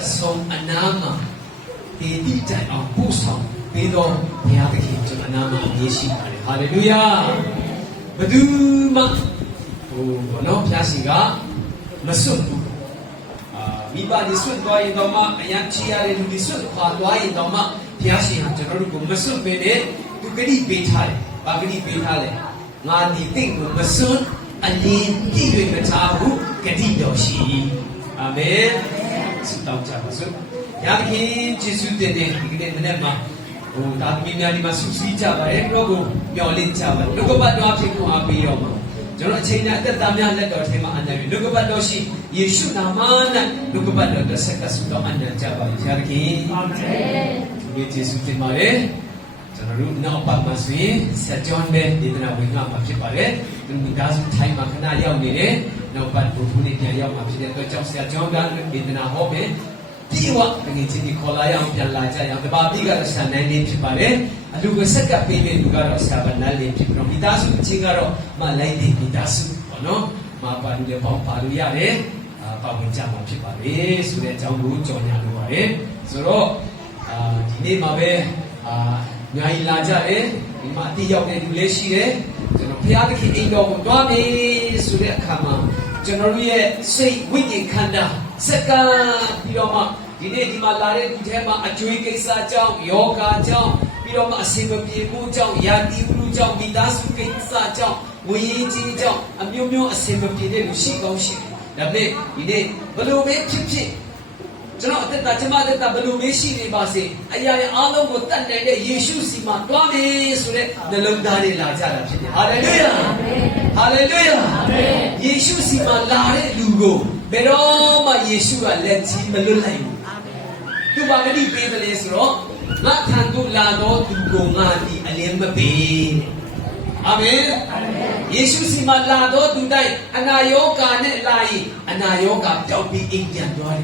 Song Anama, the time of Pusong, Bedo, the other king to Anama, Yeshi, Hallelujah. Baduma, oh, no, Plasiga, Masum. Miba di sun doi doma, ayam cia di sun pa doi doma, Piasi han jangan lupa Masum bede, tu kedi betale, bagedi betale, ngadi ting Masum, alin tiwi ketahu kedi doshi. Amen. Tahu cara masuk. Yang ini Yesus dene, kita menerima. Oh, tapi ni ada masuk sija baik, logo nyolin cabar. Logo pada apa itu api orang. Jangan cina tertamnya anda doa tema anda. Logo pada si Yesus nama anda. Logo pada dosa sudah anda cabar. Yang ini. Amen. Yesus tema jangan lupa nampak masuk. Sejon be di dalam wingap macam apa? Mengazu time makna yang ni. Nampak buku ni dia yang macam dia tu jauh sejon kan di dalam hobi. Tiwa dengan jenis kola yang piala yang terbabi kalau sana ni cepat. Aduh kesekap pilih juga rasa benar ni cepat. Kita su cingaro malai di kita su, no? Mapa dia paru ya le, paru jam cepat. Sudah jauh jauhnya luar. So, ini mabe nyai lajar mati jauh ni Malaysia Jangan piada kita Indo doa ni sudah kama. Jangan lupa say wujud kanda sekarang pilama ini di malare tu cuma acuy kisah jauh yoga jauh pilama asyik berpiku jauh yadi ulu jauh bidasu kisah jauh wujud jauh ambil asyik berpiku lusi kau si. Tapi ini belum bercipci. Jangan tetap cuma tetap belum mesti ni bahasa. Ayat Allah bukan ada Yesus sima tuan ni sudah dalam dari lajar. Haleluya, Haleluya. Yesus sima lari lugo. Berapa Yesus alergi melulai. Tu bagai di Bethlehem suro. Nak tantu lado lugo ngadi aliem be. Amen. Yesus sima lado tu dai anayoga ne lai anayoga jauh bi Indian doa.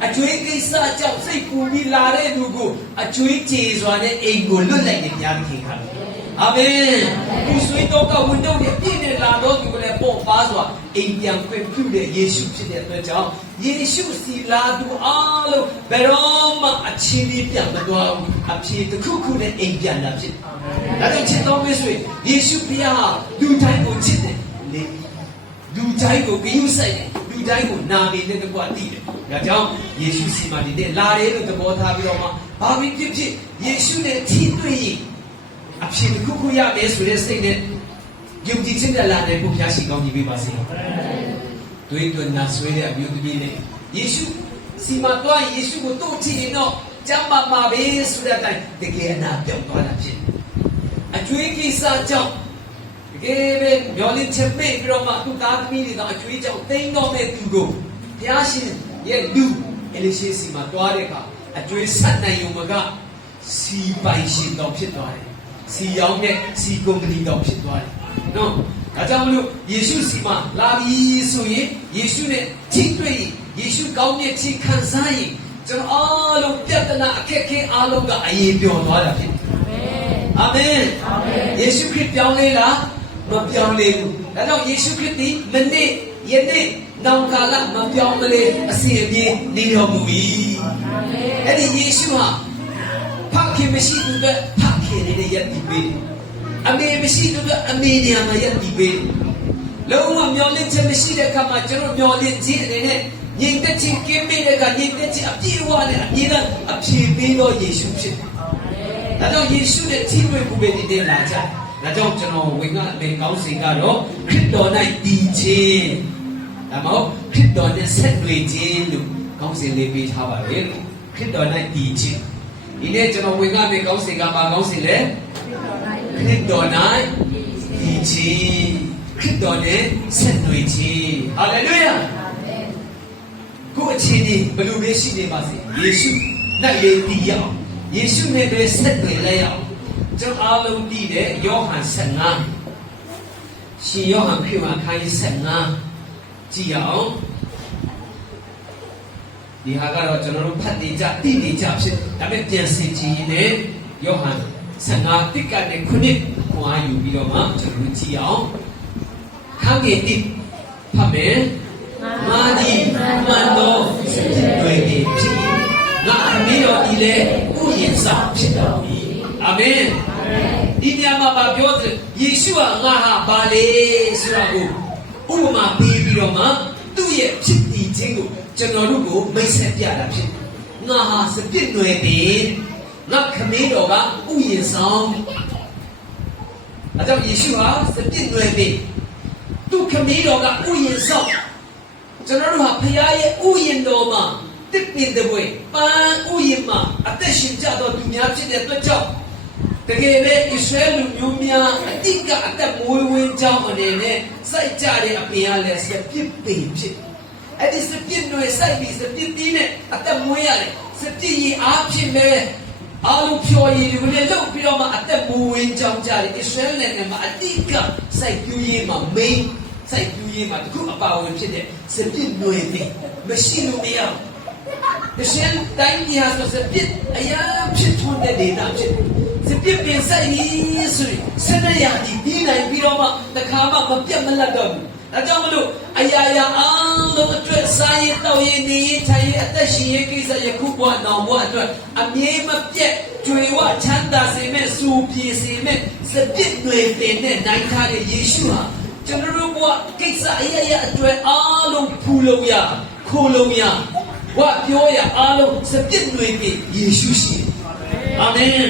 Acuy kisah jauh saya kumi lari dulu. Acuy cezwan ego lulai ni yang kita. Amen. Usui tu kau undang dia ini lado tu boleh pompa swa. Yang kau dia Yesus dia terjauh. Yesus si lado alu berama acili yang berdoa. Acili tu kuku dia yang dapat. Lalu cerita mesui Yesus dia dutai ko cite. Dutai ko kiyusai. Dutai ko nabi dia tu buat dia. Jauh Yesus si mati dia lari itu terbawa tapi orang bahawa itu Yesus ni tidur Apsi itu kuku ya Yesus ni sendiri jauh jiwa lari itu biasa kau ni bebas. Tu itu naswe dia biar tu ni Yesus si mati Yesus itu tu cino jamba mabe sudah tay deklian nak jauh tu ada apsi. Acuy kisah jauh. Keben nyolin cepet berapa tu tak mini tak acuy jauh tengok metugo biasa. Ye du elise si ma tuare ka acuy sat na yung maga si bai si dau phit tuare si yaung ne si company dau phit tuare no da jaung lu Yesu si ma la bi so yin Yesu ne thi twai Yesu kaung ne thi khan sa yinကျွန်တော်အားလုံးပြဿနာအခက်ခဲအားလုံးကအရေးပြောသွားတာဖြစ်အာမင်အာမင်ယေရှုခရစ်ပြောင်းလဲလားမပြောင်းလဲဘူးဒါကြောင့်ယေရှုခရစ်ဒီမနေ့ယနေ့နောင်ကာလမပြောင်းမလဲအစီအပြေနေတော်မူပြီအဲ့ဒီယေရှုဟာဖခင်မရှိသူကဖခင်နဲ့ယက်တည်ပေးအမေမရှိသူကအမေနေရာမှာယက်တည်ပေးလုံးဝမျောလင့်ချက်မရှိတဲ့အခါမှာကျွန်တော်မျောလင့်ခြင်းအနေနဲ့ညီတက်ခြင်းကင်းပေးတဲ့ကညီတက်ခြင်းအပြည့်အဝနဲ့အမြဲတမ်းအပြည့်ပေးတော်ယေရှုဖြစ်တယ်ဒါကြောင့်ယေရှုနဲ့ထိတွေ့မှုပဲဒီနေ့လာကြဒါကြောင့်ကျွန်တော်ဝင်ကအမေကောင်းစဉ်ကတော့ခရစ်တော်၌တည်ခြင်းဒါမဟုတ်ခရစ်တော်နဲ့ဆက်တွေ့ခြင်းလို့ကောင်းစဉ်လေးပေးထားပါလေခရစ်တော်၌တည်ခြင်းဒီနေ့ကျွန်တော်ဝင်ကနေကောင်းစဉ်ကပါကောင်းစဉ်လဲခရစ်တော်၌တည်ခြင်းခရစ်တော်နဲ့ဆက်တွေ့ခြင်းဟာလေလုယာကိုယ်အချင်းဒီဘယ်လိုပဲရှိနေပါစေယေရှုနဲ့ရည်တည်ရအောင်ယေရှုနဲ့ပဲဆက်တွေ့လဲရအောင်ကျွန်တော်အားလုံးတည်တဲ့ယောဟန်15ရှင်ယောဟန်ခရစ်ဝင်ခန်းကြီး15ကြည့်အောင်ဒီဟာကတော့ကျွန်တော်တို့ဖတ်နေကြသိနေကြဖြစ်ဒါပေမဲ့ပြန်စင်ကြည့်ရင်ယောဟန်15တိကနေခုနှစ်ခွာယူပြီးတော့မှကျွန်တော်တို့ကြည့်အောင်ခန်းကြီးတိဖတ်မယ်မာဒီမန်တော်တွေ့နေဖြစ် ဆောင်ဖြစ်တော်မူ၏အာမင်ဒီညမှာပြောတယ်ယေရှုဟာငါဟာဘာလဲဆိုတာကိုဥပမာပေးပြီးတော့မှသူ့ရဲ့ဖြစ်တည်ခြင်းကိုကျွန်တော်တို့ကိုမိတ်ဆက်ပြတာဖြစ်ငါဟာစပြစ်နွယ်ပင်ငါခမင်းတော်ကဥယျာဉ်ဆောင်အဲကြောင့်ယေရှုဟာစပြစ်နွယ်ပင်သူ့ခမင်းတော်ကဥယျာဉ်ဆောင်ကျွန်တော်တို့ဟာဖခင်ရဲ့ဥယျာဉ်တော်မှာတစ်ပင်တဲ့ဘွေပန်းဥယျာဉ်မှာအသက်ရှင်ကြတော်သူများဖြစ်တဲ့အတွက်ကြောင့်တကယ်ပဲဣသရေလလူမျိုးများအတိတ်ကအသက်မွေးဝင်းကြောင်းအနေနဲ့စိုက်ကြတဲ့အပင်ကလည်းစပြစ်ပင်ဖြစ်အဲ့ဒီစပြစ်တွေစိုက်ပြီးစပြစ်တီးနဲ့အသက်မွေးရတယ်စပြစ်ရည်အားဖြင့်ပဲအားလုံးဖြော်ရည်တွေနဲ့လုပ်ပြီးတော့မှအသက်မွေးဝင်းကြောင်းကြတယ်ဣသရေလနိုင်ငံမှာအတိတ်ကစိုက်ပျိုးရေးမှာ main စိုက်ပျိုးရေးမှာတခုအပါဝင်ဖြစ်တဲ့စပြစ်တွေနဲ့မရှိလို့မရဘူးတရှင်တိုင်းပြည်ဟာဆိုပြစ်အရာဖြစ်ထွန်းတဲ့ဒေတာဖြစ်စပြစ်ပင်ဆိုင်ရေးဆိုရင်စနေရဒီဒီနိုင်ပြီးတော့မှတခါမှမပြတ်မလတ်တော့ဘူးဒါကြောင့်မလို့အရာရာအားလုံးအတွက်စားရတောက်ရနေထိုင်ရအသက်ရှင်ရေးကိစ္စယခုဘဝနောက်ဘဝအတွက်အမြဲမပြတ်ကြွေဝချမ်းသာစေမဲ့စူပြေစေမဲ့စပြစ်တွေတင်နဲ့နိုင်ထားတဲ့ယေရှုဟာကျွန်တော်တို့ဘဝကိစ္စအရာရာအတွက်အားလုံးဖူလုံရခိုးလုံရဝါပြောရအားလုံးစပြစ်တွေပြီးယေရှုရှိတယ်အာမင်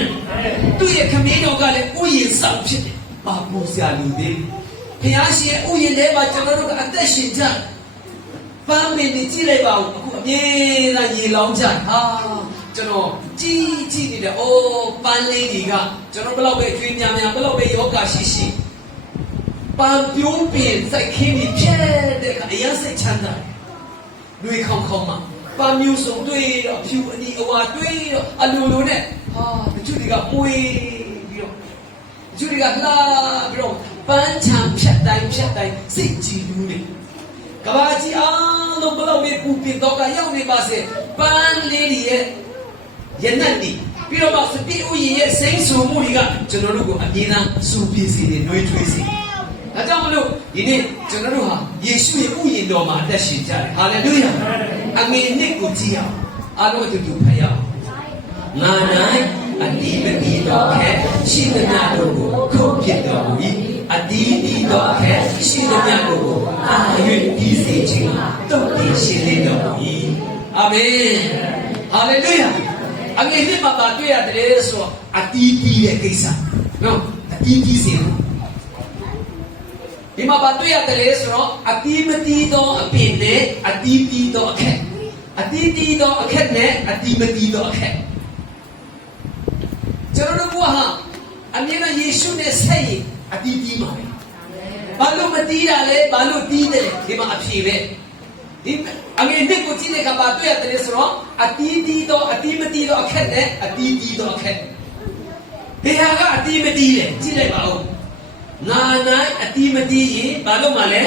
သူရဲ့ခမင်းတော်ကလည်းဥယျာဉ်ဆောင်ဖြစ်တယ်ဘာပူစရာလူတွေဘုရားရှင်ဥယျာဉ်ထဲမှာကျွန်တော်တို့ကအသက်ရှင်ကြပန်းမင်းကြီးကြည့်လိုက်ပါဦးအခုအမြဲတမ်းရေလောင်းကြဟာကျွန်တော်ကြည့်နေတယ်အိုးပန်းလေးတွေကကျွန်တော်ဘယ်လောက်ပဲအကျွေးများများဘယ်လောက်ပဲယောဂရှိပန်းပြုံးပင်စိုက်ခင်းပြီးဖြဲတဲ့အခါအရင်စိတ်ချမ်းသာတွေခေါင်းမှာပန်းမျိုးစုံတွေ့တော့ဖြူအနီအဝါတွေ့တော့အလိုလိုနဲ့ဟာတချို့တွေကမွေးပြီးတော့တချို့တွေကလှပြီးတော့ပန်းချံဖြတ်တိုင်းစိတ်ကြည်လူးနေကဘာကြီးအားလုံးဘလို့မေပူပင်တော့ကရောက်နေပါစေပန်းလေးတွေရဲ့ရနတ်နေပြီးတော့စတိဥယျာဉ်ရဲ့စိမ့်ဆူမှုတွေကကျွန်တော်တို့ကိုအမြဲတမ်းစူပြေစီနေနှွေးထွေးစီဒါကြောင့်မလို့ဒီနေ့ကျွန်တော်တို့ဟာယေရှုရဲ့ဥယျာဉ်တော်မှာအသက်ရှင်ကြတယ်ဟာလေလုယာအငယ်နှစ်ကိုကြည့်အောင်အားလုံးအတူတူဖတ်ရအောင်ငါ၌အတိမတိတော်ခဲရှိသမျှတို့ကိုခုတ်ပြတော်မူ၏အတိတိတော်ခဲရှိသမျှတို့ကိုအာ၍ဒီစေခြင်းတုတ်တင်ရှင်းလင်းတော်မူ၏အာမင်ဟာလေလုယာအငယ်နှစ်မှာတွေ့ရတယ်ဆိုအတိတိရဲ့ကိစ္စနော်အတိတိစေဒီမှာတွေ့ရတယ်ဆိုတော့အတိမတိသောအပင်နဲ့အတိတိသောအခက်အတိတိသောအခက်နဲ့အတိမတိသောအခက်ကျွန်တော်တို့ဟာအမြဲတမ်းယေရှုနဲ့ဆက်ရင်အတိတိမှာပဲဘာလို့မတိတာလဲဘာလို့တိတယ်ဒီမှာအဖြေပဲဒီအငယ်နှစ်ကိုကြည့်တဲ့အခါမှာတွေ့ရတယ်ဆိုတော့အတိတိသောအတိမတိသောအခက်နဲ့အတိတိသောအခက်ဒီဟာကအတိမတိလေကြည့်လိုက်ပါဦးငါနိုင်အတိမတိရင်ဘာလို့မှလဲ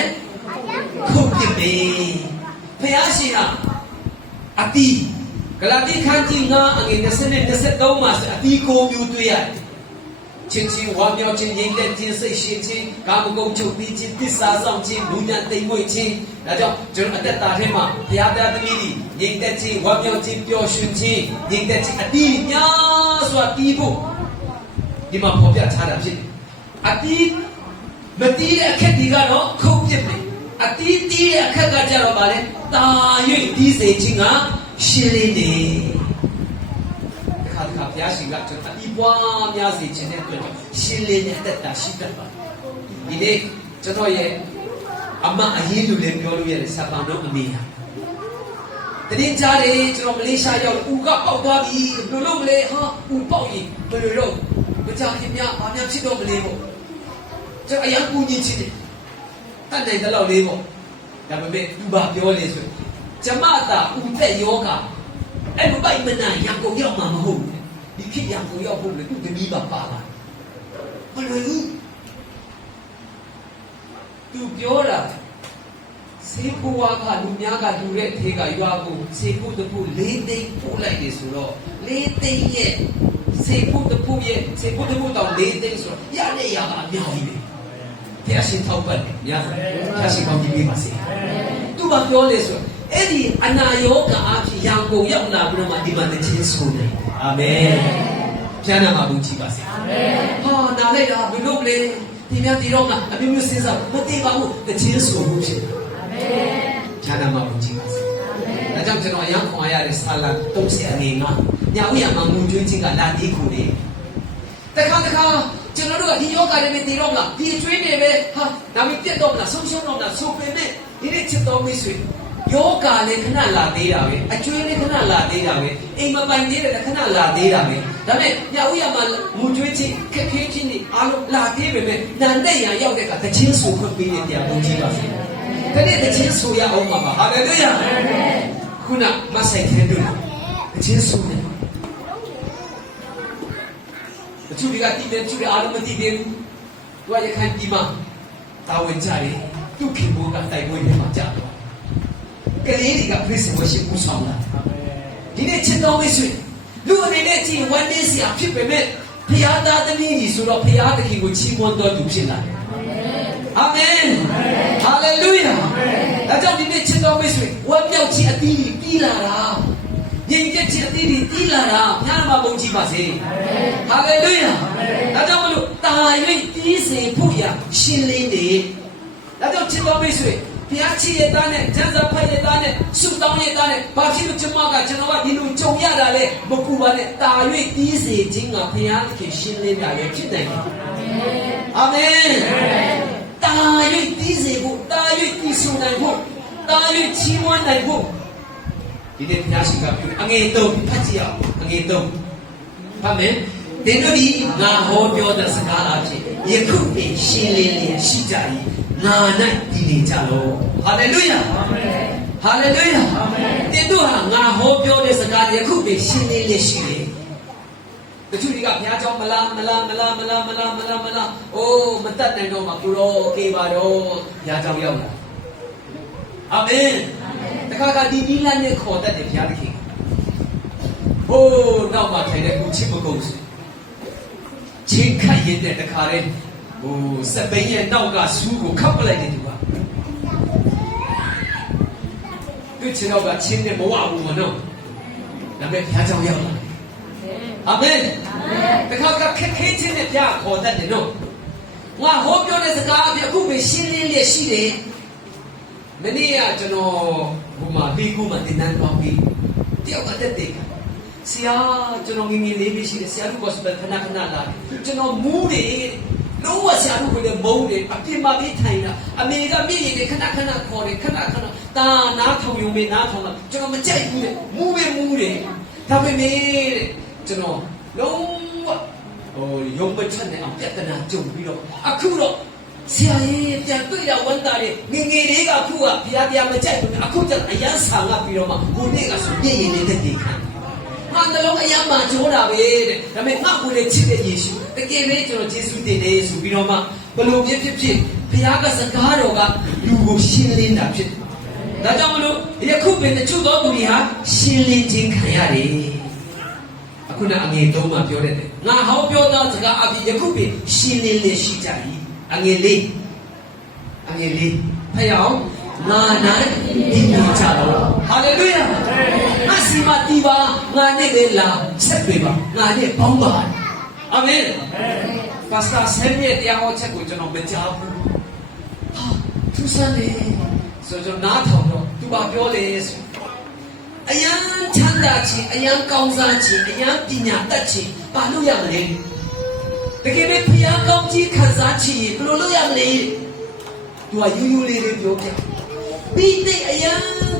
ခုတ်ပြပေဘုရားရှင်ဟာအတိဂလာတိခန်းကြီးငါအငယ်20-23မှာအတိကိုမျိုးတွေ့ရတယ်ချင်းဝါမြောက်ချင်းငြိမ်သက်ခြင်းစိတ်ရှင်ခြင်းကာမဂုဏ်ချုပ်ပြီးခြင်းသစ္စာဆောင်ခြင်းလူညာတိမ်မွေ့ခြင်းဒါကြောင့်ကျွန်တော်အသက်တာထဲမှာဘုရားတရားသမီးကြီးငြိမ်သက်ခြင်းဝါမြောက်ခြင်းပျော်ရွှင်ခြင်းငြိမ်သက်ခြင်းအတိများစွာတီးဖို့ဒီမှာပေါ်ပြထားတာဖြစ်တယ်အတိမတီးတဲ့အခက်ဒီကတော့ခုတ်ပြစ်တယ်အတီးတီးတဲ့အခက်ကကြတော့ဗာလဲတာ၍ဒီစေခြင်းကရှင်းလင်းတယ်ခါဘုရားရှင်ကကျွန်တော်အတီးပွားများစေခြင်းတဲ့အတွက်ရှင်းလင်းတဲ့တက်တာရှိတတ်ပါဒီနေ့ကျွန်တော်ရဲ့အမအရေးလူလည်းပြောလို့ရတယ်စပန်တော့အမေဟာတရင်ကြားတယ်ကျွန်တော်မလေးရှားရောက်ဦးကပေါက်သွားပြီဘယ်လိုလုပ်မလဲဟာဦးပေါက်ရင်ဘယ်လိုလုပ်မကြခင်များဘာများဖြစ်တော့မလဲပေါ့ကျွန်တော်အရင်ကူညီချင်တယ်တတ်နိုင်တဲ့လောက်လေးပေါ့ဒါပေမဲ့သူဘာပြောလဲဆိုကျမသာဦးသက်ယောဂအဲ့လိုပိုက်မနာရံကုန်ရောက်မှာမဟုတ်ဘူးဒီခေတ်ရံကုန်ရောက်ဖို့လေသူတမီးပါပါလာဘယ်လိုလဲသူပြောတာစေဖို့ဝါကလူများကလူတဲ့ထေးကရွာကိုစေဖို့တဖို့၄သိန်းပို့လိုက်တယ်ဆိုတော့၄သိန်းရဲ့စေဖို့တဖို့ရဲ့စေဖို့တဖို့တော့၄သိန်းဆိုတော့ရတဲ့ရကအများကြီးပဲဘုရားရှင်ထောက်ပတ်တယ်များဘုရားရှင်ကောင်းကြီးပေးပါစေသူကပြောလေဆိုအဲ့ဒီအနာရောဂါအဖြစ်ရံကုန်ရောက်လာပြီးတော့မှဒီမှာတခြင်းဆိုနေအာမင် ဖျားနာမှာဘူးကြည့်ပါစေဟာနာလိုက်တာဘယ်လိုလဲဒီများဒီတော့ကအမျိုးမျိုးစဉ်းစားမသိပါဘူးတခြင်းဆိုမှုဖြစ်ဖျားနာမှာဘူးကြည့်ပါစေဒါကြောင့်ကျွန်တော်အရန်ခွန်အားရတဲ့ဆာလာ30အနေမှာညာဥယျာမှာငုံကျွင်းခြင်းကလာတီးခုနေတခါကျွန်တော်တို့ကဒီယောဂတွေနဲ့တည်တော့မလားဒီကျွေးနေပဲဟာဒါပေမဲ့ပြတ်တော့မလားဆုံးရှုံးတော့မလားဆိုပေမဲ့ဒီနေ့ချစ်တော်မိတ်ဆွေယောဂလည်းခဏလာသေးတာပဲအကျွေးလည်းခဏလာသေးတာပဲအိမ်မပိုင်သေးတယ်ခဏလာသေးတာပဲဒါပေမဲ့ညဥ်ရမှာငူကျွေးချင်းခက်ခဲချင်းတွေအားလုံးလာသေးပေမဲ့နန်တဲ့ရရောက်တဲ့ကတချင်းဆိုခွင့်ပေးတဲ့တရားဘုန်းကြီးပါစေဒါနဲ့တချင်းဆိုရအောင်ပါဟာလေလုယာခုနမဆိုင်တဲ့တို့တချင်းဆိုတယ်သူတွေကတည်တယ်သူတွေအားလုံးမတည်သေးဘူးသူကရခိုင်ပြည်မှာတာဝန်ကြတယ်သူခင်ဘောကတိုင်ပွဲထဲမှာကြာတော့ကလေးတွေကပြည့်စုံဝရှိပူဆောင်လာဒီနေ့ချစ်တော်မိတ်ဆွေလူအနေနဲ့ကြည်ဝမ်းနည်းစရာဖြစ်ပေမဲ့ဖခင်သားသမီးကြီးဆိုတော့ဖခင်သခင်ကိုချီးမွမ်းတော်သူဖြစ်လာတယ်အာမင်ဟာလေလုယာဒါကြောင့်ဒီနေ့ချစ်တော်မိတ်ဆွေဝမ်းမြောက်ခြင်းအသီးပြီးလာတာညီကျက်ခြင်းအသီးပြီးလာတာဘုရားမှာဘုန်းကြီးပါစေဟာလေလုယာဒါကြောင့်မလို့တာ၍ပြီးစေဖို့ရရှင်းလင်းနေဒါကြောင့်ချစ်တော်မိတ်ဆွေဘုရားချစ်ရတဲ့နဲ့ကျမ်းစာဖတ်ရတဲ့နဲ့ဆုတောင်းရတဲ့နဲ့ဘာဖြစ်လို့ကျွန်တော်ကဒီလိုကြုံရတာလဲမကူပါနဲ့တာ၍ပြီးစေခြင်းကဘုရားသခင်ရှင်းလင်းပြရဖြစ်နိုင်တယ်အာမင်တာ၍ပြီးစေဖို့တာ၍ပြီးဆုံးနိုင်ဖို့တာ၍ချီးမွမ်းနိုင်ဖို့ဒီနေ့ဘုရားရှိခိုးပြုအငယ်သုံးဖတ်ကြည့်အောင်အငယ်သုံးဖတ်မယ်တင်တို့ဒီငါဟောပြောတဲ့စကားအဖြစ်ယခုပင်ရှင်းလင်းလျက်ရှိကြ၏ငါ၌တည်နေကြလောဟာလေလုယာအာမင်ဟာလေလုယာအာမင်တင်တို့ဟာငါဟောပြောတဲ့စကားယခုပင်ရှင်းလင်းလျက်ရှိတယ်တချို့တွေကဘုရားကြောင့်မလားအိုးမတတ်နိုင်တော့မှကိုရောကေပါတော့ဘုရားကြောင့်ရောက်လာအာမင်တခါကဒီနီလန်းနဲ့ခေါ်တတ်တယ်ဘုရားသခင်ဟိုးနောက်မှထိုင်တဲ့ကိုချစ်မကုန်ဘူးချင်းခတ်ရတဲ့တခါတည်းဟိုစပိန်ရဲ့နောက်ကဆူးကိုခတ်ပလိုက်တယ်သူကသူချင်တော့ကချင်းနဲ့မဝဘူးမနော်ဒါပေမဲ့ဘုရားကြောင့်ရောက်လာအာမင်တခါကခက်ခဲချင်းနဲ့ဘုရားခေါ်တတ်တယ်နော်ငါဟောပြောတဲ့စကားအပြအခုပဲရှင်းလင်းလျက်ရှိတယ်မနေ့ကကျွန်တော်ဟိုမှာဘေးကူးမှာတင်တန်းသွားပြီးတယောက်ကတက်တယ်ဆရာကျွန်တော်ငငယ်လေးပဲရှိတယ်ဆရာတို့ gospel ခဏလာတယ်ကျွန်တော်မူးတယ်လုံးဝဆရာတို့ကိုလည်းမုန်းတယ်အပြစ်မပေးထိုင်တာအမေကမြင့်ရင်ခဏခေါ်တယ်ခဏတာနားထောင်ရုံပဲနားထောင်တာကျွန်တော်မကြိုက်ဘူးလေမူးတယ်ဒါပေမဲ့ကျွန်တော်လုံးဝရုံပချက်နဲ့အောင်ပြဿနာကြုံပြီးတော့အခုတော့ဆရာကြီးပြန်တွေ့တာဝန်တာတယ်ငငယ်လေးကအခုကဘုရားမကြိုက်ဘူးအခုကျအရန်ဆာငါပြီးတော့မှကိုနေ့ကဆိုပြည့်ရင်နေတဲ့ဒီခံငါနှလုံးအယမ်းမှကြိုးတာပဲတဲ့ဒါပေမဲ့ငါ့ကိုလည်းချစ်တဲ့ယေရှုတကယ်ပဲကျွန်တော်ယေရှုတင်တယ်ဆိုပြီးတော့မှဘလို့ဖြစ်ဘုရားကစကားတော်ကလူကိုရှင်းလင်းတာဖြစ်ဒါကြောင့်မလို့ယခုပင်တချို့သောသူတွေဟာရှင်းလင်းခြင်းခံရတယ်အခုနအငယ်သုံးမှာပြောတဲ့ငါဟောပြောသောစကားအပြင်ယခုပင်ရှင်းလင်းလျက်ရှိကြ၏အငယ်လေးဖယားငါ၌ဒီနေကြတော့ဟာလေလုယာအစီမတီပါငါနဲ့လေလာဆက်ပေးပါငါနဲ့ပေါင်းပါအာမင်ပါစတာဆယ်ရဲ့တရားဟောချက်ကိုကျွန်တော်မကြားဘူးဟာသူစမ်းနေဆိုတော့နားထောင်တော့သူပါပြောလေဆိုအယံချမ်းသာခြင်းအယံကောင်းစားခြင်းအယံပညာတတ်ခြင်းဘာလို့ရမလဲတကယ်ပဲဖျားကောင်းကြီးခံစားခြင်းဘယ်လိုလုပ်ရမလဲသူကယူလေးပြောပြပြီးတဲ့အယံ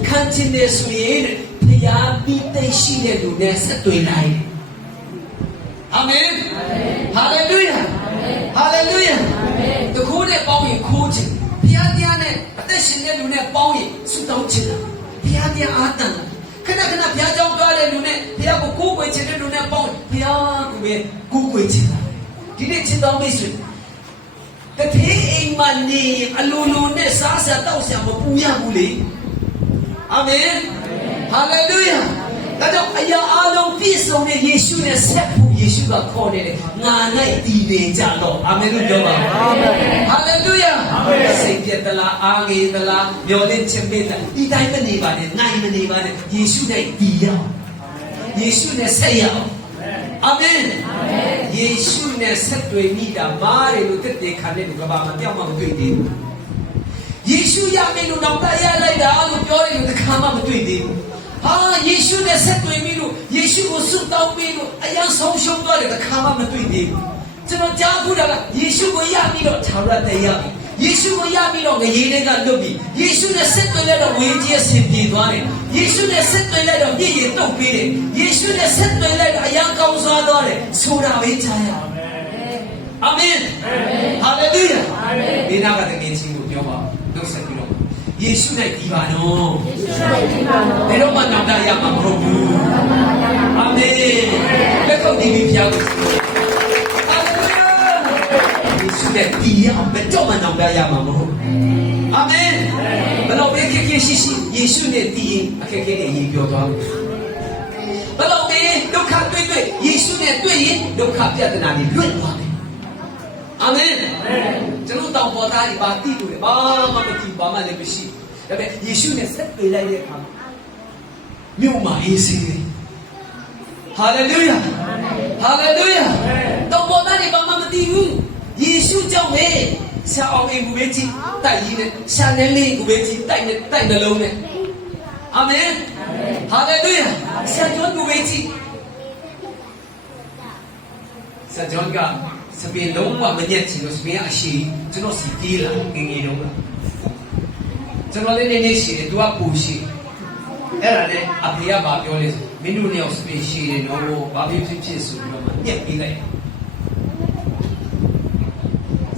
ခံခြင်းနဲ့ဆိုရင်ဖျားပြီးတဲ့ရှိတဲ့လူနဲ့ဆက်တွေ့နိုင်အာမင်ဟာလေလုယာဟာလေလုယာတခိုးနဲ့ပေါင်းရင်ခိုးခြင်းဖျားတရားနဲ့အသက်ရှင်တဲ့လူနဲ့ပေါင်းရင်ဆုတောင်းခြင်းဖျားတရားအားတန်ခဏဘုရားကြောင့်သွားတဲ့လူနဲ့ဘုရားကိုကိုးကွယ်ခြင်းတဲ့လူနဲ့ပေါင်းဘုရားကိုပဲကိုးကွယ်ခြင်းဒီနေ့ချစ်တော်မိတ်ဆွေတထေးအိမ်မှာနေအလိုလိုနဲ့စားစရာတောက်စရာမပူရဘူးလေအာမင်ဟာလေလုယာဒါကြောင့်အရာအလုံးပြည့်စုံတဲ့ယေရှုနဲ့ဆက်ဖို့ယေရှုကခေါ်နေတယ်ငါ၌တည်နေကြတော့အာမင်လို့ပြောပါအာမင်ဟာလေလုယာအာမင်စိတ်ပြတ်သလားအားငယ်သလားမျောလင့်ခြင်းပေးသလားဒီတိုင်းမနေပါနဲ့နိုင်မနေပါနဲ့ယေရှု၌တည်ရအောင်ယေရှုနဲ့ဆက်ရအောင်ဟ အာမင်ယေရှုနဲ့ဆက်တွေ့မိတာမားတယ်လို့တက်တဲ့ခံတဲ့လူကဘာမှပြောင်းမှမတွေ့သေးဘူးယေရှုရမယ်လို့တော့တရားလိုက်တာလို့ပြောတယ်လို့တစ်ခါမှမတွေ့သေးဘူးဟာယေရှုနဲ့ဆက်တွေ့မိလို့ယေရှုကိုဆုတောင်းပြီးလို့အရင်ဆုံးရှုံးသွားတယ်တစ်ခါမှမတွေ့သေးဘူးကျွန်တော်ကြားဘူးတာကယေရှုကိုရပြီးတော့ထာဝရတရားယေရှုကိုရပြီးတော့ငရေတွေကလွတ်ပြီးယေရှုနဲ့ဆက်တွေ့လိုက်တော့ဝေကြီးအစဉ်ပြေသွားတယ်ယေရှုနဲ့ဆက်တွေ့လိုက်တော့ပြည့်ရတုတ်ပြီးတယ်ယေရှုနဲ့ဆက်တွေ့လိုက်တော့အရင်ကောင်းစွာသွားတယ်ဆိုတာပဲကြားရအောင်အာမင်ဟာလေလုယာဒီနာကတကယ်ချင်းကိုပြောပါနှုတ်ဆက်ပြီးတော့ယေရှုနဲ့ဒီပါနော်ယေရှုနဲ့ဒီပါနော်ဘယ်တော့မှနောင်တရမှာမဟုတ်ဘူးအာမင်လက်ကုပ်ဒီပြီးဖျားလို့ဟာလေလုယာယေရှုနဲ့ဒီရအောင်ဘယ်တော့မှနောင်တရမှာမဟုတ်အာမင်ဘယ်တော့ပဲခက်ခဲရှိရှိယေရှုနဲ့ဒီအခက်ခဲနဲ့ရေပြောသွားလို့ဘယ်တော့ပဲဒုက္ခတွေ့ယေရှုနဲ့တွေ့ရင်ဒုက္ခပြဿနာတွေလွတ်သွားတယ်အာမင်ကျွန်တော်တောင်ပေါ်သားတွေပါတိတူတယ်ဘာမှမတိဘာမှလည်းမရှိဒါပေမဲ့ယေရှုနဲ့ဆက်ပေးလိုက်တဲ့အခါမြို့မှာအေးစေးတယ်ဟာလေလုယာဟာလေလုယာတောင်ပေါ်သားတွေဘာမှမတိဘူးယေရှုကြောင့်ပဲဆာအောင်အိမ်ကိုပဲကြည့်တိုက်ရင်းနဲ့ရှာနေလေးကိုပဲကြည့်တိုက်နှလုံးနဲ့အာမင်ဟာလေလုယာဆာဂျွန်ကိုပဲကြည့်ဆာဂျွန်ကစပင်းလုံးဝမညက်ချင်လို့စပင်းအရှိကျွန်တော်စီတီးလာငငယ်တော့ကကျွန်တော်လည်းနေနေရှိတယ်သူကပူရှိအဲ့ဒါနဲ့အဖေကဘာပြောလဲမင်းတို့နဲ့စပင်းရှိတယ်တော့ဘာဖြစ်ဖြစ်ဆိုပြီးတော့ညက်ပေးလိုက်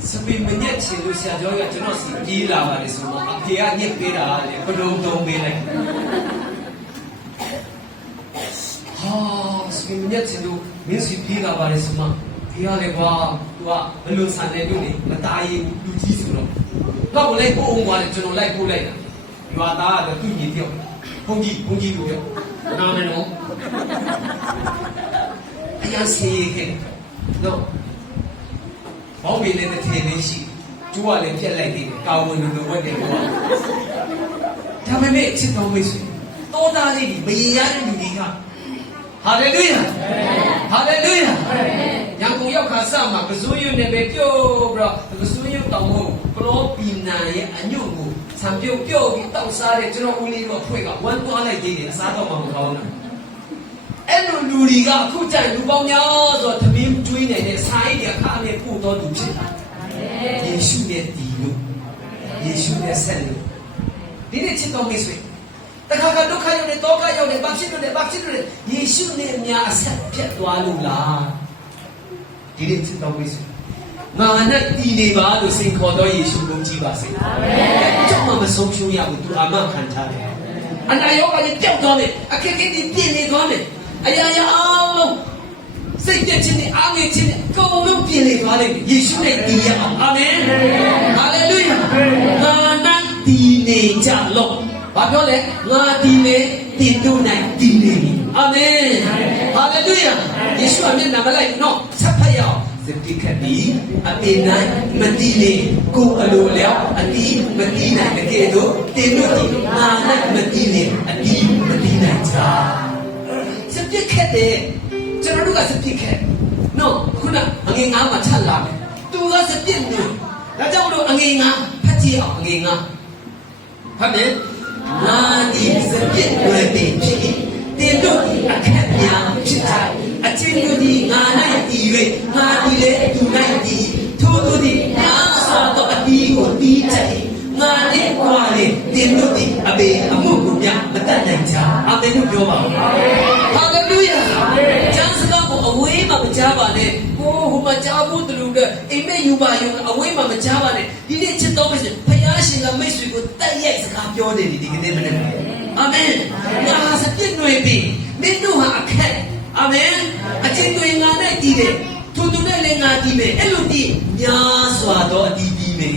စပင်းမညက်ချင်လို့ဆရာကျော်ကကျွန်တော်စီတီးလာပါတယ်ဆိုတော့အဖေကညက်ပေးတာလေဘလုံးတုံးပေးလိုက်ဟာစပင်းမညက်ချင်လို့မင်းစီတီးလာပါတယ်ဆိုမှဒီရတယ်ကွာသူကဘယ်လိုဆန်တယ်လို့လေမသားရင်လူကြီးဆိုတော့တော့ကိုလိုက်ပို့အောင်သွားတယ်ကျွန်တော်လိုက်ပို့လိုက်တာရွာသားကသူ့ညီတယောက်ဘုန်းကြီးလို့ပြောနာမည်တော့အရင်စီးခဲ့တော့ဘောင်းပင်နဲ့တစ်ထည်လေးရှိကျိုးကလည်းပြက်လိုက်သေးတယ်ကာဝင်လို့ဝက်တယ်ကွာဒါပေမဲ့ချစ်တော်မိတ်ဆွေတောသားလေးမရေရတဲ့လူတွေကဟာလေလုယာဟာလေလုယာရန်ကုန်ရောက်ခါစမှာပစိုးရွနဲ့ပဲပြုတ်ပြီးတော့ပစိုးရွတောင်မို့ပရောပီနာရဲ့အညွန့်ကိုဆံပြုတ်ပြီးတောက်စားတဲ့ကျွန်တော်ဦးလေးတို့အဖွဲ့ကဝမ်းသွားလိုက်သေးတယ်အစားတော့မှမကောင်းဘူးအဲ့လိုလူတွေကအခုကြိုက်လူပေါင်းများဆိုသမင်းကျွေးနေတဲ့ဆိုင်တွေအခါနဲ့ပို့တော်သူဖြစ်တာယေရှုနဲ့ဒီလို့ယေရှုနဲ့ဆက်လို့ဒီနေ့ချစ်တော်မိတ်ဆွေတခါကဒုက္ခရောက်နေတောကရောက်နေဘာဖြစ်လို့လဲယေရှုနဲ့အများအဆက်ပြတ်သွားလို့လားဒီနေ့ချစ်တော်မိတ်ဆွေငါနဲ့တည်နေပါလို့စင်ခေါ်တော်ယေရှုကိုကြည်ပါစေအာမင်ကြောက်မှမဆုံးရှုံးရဘူးသူအာမခံထားတယ်အနာရောဂါကြီးပျောက်သွားတယ်အခက်အခဲတွေပြည့်နေသွားတယ်အရာရာအောင်လုံးစိတ်ပြည့်ခြင်းနဲ့အာငယ်ခြင်းနဲ့ကိုယ်လုံးပြည့်နေသွားတယ်ယေရှုနဲ့တည်ရအောင်အာမင်ဟာလေလုယာငါနဲ့တည်နေကြလို့ဘာပြောလဲငါတည်နေတင်တို့နိုင်တည်နေပြီအာမင်ဟာလေလုယာယေရှုအမျက်နာမလိုက်နော်ဆက်ဖတ်ရအောင်စတိခတိအပေနိုင်မတိလေကိုအလိုလျောက်အတိမတိနိုင်တကယ်တော့တင်တို့ဒီငါနဲ့မတိလေအတိမတိနိုင်ချာစတိခတ်ကျွန်တော်တို့ကစတိခတ်နော်ခုနအငယ်ငါးမှာချက်လာတယ်သူကစတိနေဒါကြောင့်လို့အငယ်ငါးဖတ်ကြည့်အောင်အငယ်ငါးဟုတ်တယ်ငါဒီစတိတွေတင်ဖြစ်တင်တို့ဒီအခက်များဖြစ်ကြအချင်းတို့ဒီငါနိုင်ဒီ၍ငါဒီလေသူနိုင်ဒီထို့သူဒီညာစွာတော့အဒီကိုတီးချင်ငါနဲ့ကွာလေတင်တို့ဒီအပေအမှုကိုများမတတ်နိုင်ကြအာမင်လို့ပြောပါဦးဟာလေလုယာကျမ်းစကားကိုအဝေးမှာမကြားပါနဲ့ဟိုမှာကြားဖို့တူလို့အိမ်မက်ယူပါယူအဝေးမှာမကြားပါနဲ့ဒီနေ့ချစ်တော်မိတ်ဆွေဖယားရှင်ကမိတ်ဆွေကိုတက်ရိုက်စကားပြောနေတယ်ဒီကနေ့မနေ့အာမင်ငါစပြည့်နွယ်ပြီမင်းတို့ဟာအခက်အာမင်အချင်းတွေငါနဲ့တည်တယ်သူနဲ့လည်းငါတည်မယ်အဲ့လိုတည်များစွာသောအတည်ပြီးမယ်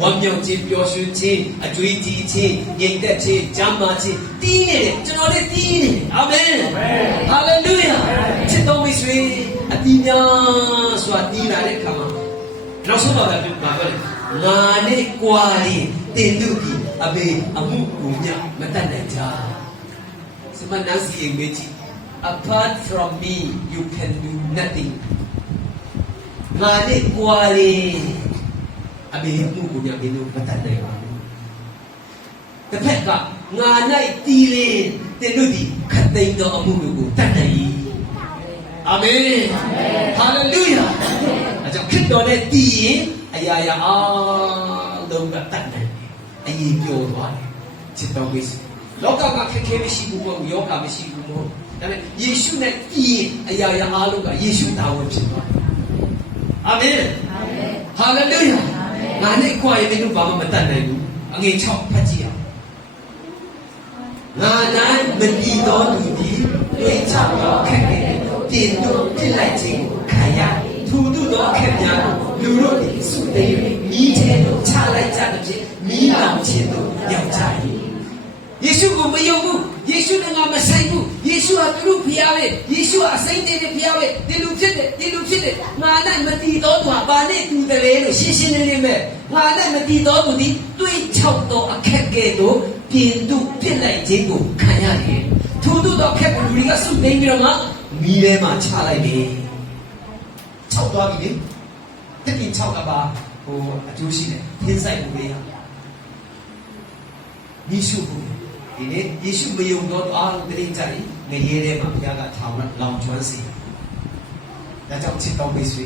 ဝမ်းမြောက်ခြင်းပျော်ရွှင်ခြင်းအကျွေးကြီးခြင်းငြိမ်သက်ခြင်းကျမ်းမာခြင်းတည်နေတယ်ကျွန်တော်လည်းတည်နေအာမင်ဟာလေလုယာချစ်တော်မိတ်ဆွေအတည်များစွာတည်လာတဲ့အခါမှာနောက်ဆုံးတော့ဘာပြောလဲငါနဲ့ကွာရင်တင်တို့ဒီအဘေအမှုကိုညမတတ်နိုင်ကြစမနစီမေးကြည့် apart from me you can do nothing ငါနဲ့ကွာလေအမေမှုကိုညမင်းတို့မတတ်နိုင်ပါဘူးတစ်ဖက်ကငါ၌တီးလေတင်တို့ဒီခတ်သိမ်းသောအမှုကိုတတ်နိုင်၏အာမင်ဟာလေလုယာအကြောင်းခရစ်တော်နဲ့တည်ရင်အရာရာအားလုံးကတတ်နိုင်တယ်အရေးပြောသွားတယ်ချစ်တော်ဝိစလောကကခက်ခဲမရှိဘူးပေါ့ယောဂမရှိဘူးပေါ့ဒါပေမဲ့ယေရှုနဲ့တည်ရင်အရာရာအားလုံးကယေရှုတာဝန်ဖြစ်သွားတယ်အာမင်ဟာလေလုယာငါနဲ့ခွာရင်မင်းတို့ဘာမှမတတ်နိုင်ဘူးအငယ်6ဖတ်ကြည့်အောင်ငါနိုင်မတည်တော်သူသည်တွေးချသောခက်ခဲပြင်တို့ပြစ်လိုက်ခြင်းကိုခံရထူတူသောအခက်များကိုလူတို့သည်စုသိမ်း၍မိထဲသို့ချလိုက်ကြသည်ဖြင့်မိလောင်ခြင်းသို့ရောက်ကြ၏ယေရှုကိုမယုံဘူးယေရှုနဲ့ငါမဆိုင်ဘူးယေရှုဟာသူတို့ဖျားပဲယေရှုဟာစိတ်တည်းနဲ့ဖျားပဲဒီလူဖြစ်တယ်ဒီလူဖြစ်တယ်ငါနဲ့မတည်တော်သူဟာဘာနဲ့တူတယ်လဲလို့ရှင်းရှင်းလင်းလင်းပဲငါနဲ့မတည်တော်သူသည်တွေးချောက်သောအခက်ကဲ့သို့ပြင်သူပြစ်လိုက်ခြင်းကိုခံရတယ်ထူတူသောအခက်ကိုလူတွေကစုသိမ်းပြီးတော့မှမီးထဲမှာချလိုက်တယ်ချောက်သွားပြီလေတတိချောက်ကပါဟိုအကျိုးရှိတယ်ထင်းဆိုင်မှုလေးယေရှုကိုဒီနေ့ယေရှုမယုံတော့အားလုံးတရင်ကြတယ်ငရဲထဲမှာဘုရားကထောင်လောင်ကျွမ်းစေဒါကြောင့်ချစ်တော်မိတ်ဆွေ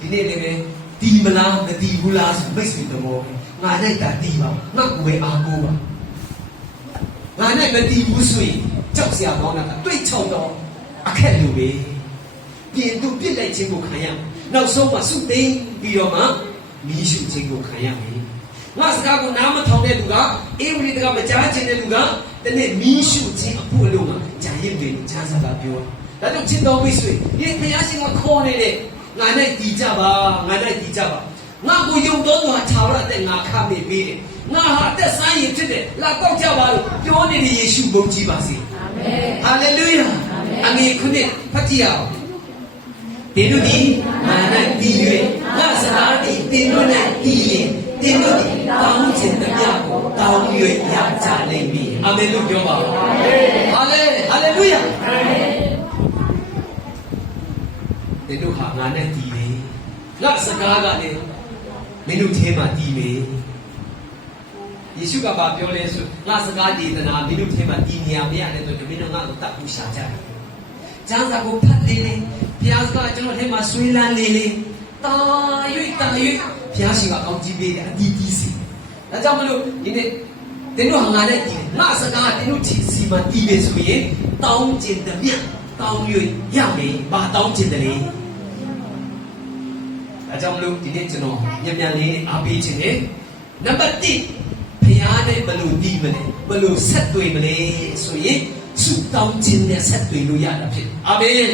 ဒီနေ့လည်းပဲတီမလားမတီဘူးလားဆိုမိတ်ဆွေတော်ငါနဲ့တာတီပါငါ့ကိုပဲအားကိုးပါငါနဲ့မတီဘူးဆိုရင်ကြောက်စရာကောင်းတာကတွေးချောက်တော့အခက်လူပဲပြင်သူပြစ်လိုက်ခြင်းကိုခံရနောက်ဆုံးမှစုသိမ်းပြီးတော့မှမီးရှို့ခြင်းကိုခံရမယ်ငါစကားကိုနားမထောင်တဲ့လူကအေဝိတကမကြားခြင်းတဲ့လူကတနေ့မီးရှို့ခြင်းအဖို့အလို့မှာဂျာရင်တွေချမ်းသာတာပြောဒါကြောင့်ချစ်တော်မိတ်ဆွေဒီဘုရားရှင်ကခေါ်နေတဲ့ငါနဲ့တည်ကြပါငါနဲ့တည်ကြပါငါကိုယုံတော်သူဟာခြာဝရတဲ့ငါခမေပေးတယ်ငါဟာသက်ဆိုင်ရင်ဖြစ်တယ်လာတော့ကြပါလို့ပြောနေတဲ့ယေရှုဘုန်းကြီးပါစေအာမင်ဟာလေလုယာအငယ်ခုနှစ်ဖတ်ကြည့်အောင်တင်တို့ဒီငါနဲ့တည်၍ငါစကားဒီတင်တို့နဲ့တည်ရင်တင်တို့ဒီတောင်းခြင်းတမျှကိုတောင်း၍ရကြလိမ့်မည်အာမင်လို့ပြောပါဦးဟာလေလုယာတင်တို့ဟာငါနဲ့တည်တယ်ငါစကားကလည်းမင်းတို့ထဲမှာတည်မယ်ယေရှုကပြောလဲဆိုငါစကားဒေသနာမင်းတို့ထဲမှာတည်နေရမရတယ်ဆိုတော့မင်းတို့ငါ့ကိုတတ်ဖို့ရှာကြတယ်ကျမ်းစာကိုဖတ်လေလေဘုရားစကားကျွန်တော်ထဲမှာဆွေးလန်းလေလေတာ၍ဘုရားရှင်ကကောင်းကြီးပေးတယ်အတီးတီးစီဒါကြောင့်မလို့ဒီနေ့တင်းတို့ဟာငါနဲ့တည်ငါစကားတင်းတို့စီမှာတည်ပဲဆိုရင်တောင်းကျင်တဲ့မြတ်တောင်း၍ရမယ်ဘာတောင်းကျင်တယ်လဲဒါကြောင့်မလို့ဒီနေ့ကျွန်တော်မြန်လေးအားပေးခြင်းနဲ့နံပါတ်1ဘုရားနဲ့ဘယ်လိုတည်မလဲဘယ်လိုဆက်တွေ့မလဲဆိုရင်ဆုတောင်းခြင်းနဲ့ဆက်တွေ့လို့ရတာဖြစ်အာမင်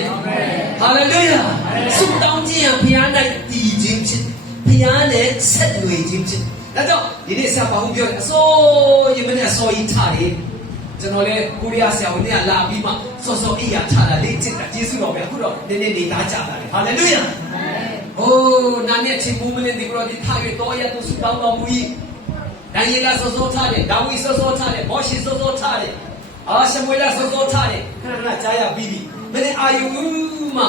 ဟာလေလုယာဆုတောင်းခြင်းဟာဘုရားနဲ့တည်ခြင်းဖြစ်ဘုရားနဲ့ဆက်တွေ့ခြင်းဖြစ်ဒါကြောင့်ဒီနေ့ဆရာဘာလို့ပြောလဲအစိုးရမနဲ့အစိုးရထားတယ်ကျွန်တော်လည်းကိုရီးယားဆရာဝန်တွေကလာပြီးမှစောစောအိယာထားတာလေ့ကျင့်တာကျေးဇူးတော်ပဲအခုတော့နည်းနည်းနေသားကြတာလေဟာလေလုယာโอ้နာနဲ့ချင်းဘူးမလေးဒီကရောဒီထားရတော့ရတော့ဆုတောင်းတော်မူ၏ဒန်ယေလစောစောထားတယ်ဒါဝိစောစောထားတယ်မောရှေစောစောထားတယ်အာရှမွေလစောစောထားတယ်ခဏခဏကြားရပြီးပြီမင်းအာယုမှ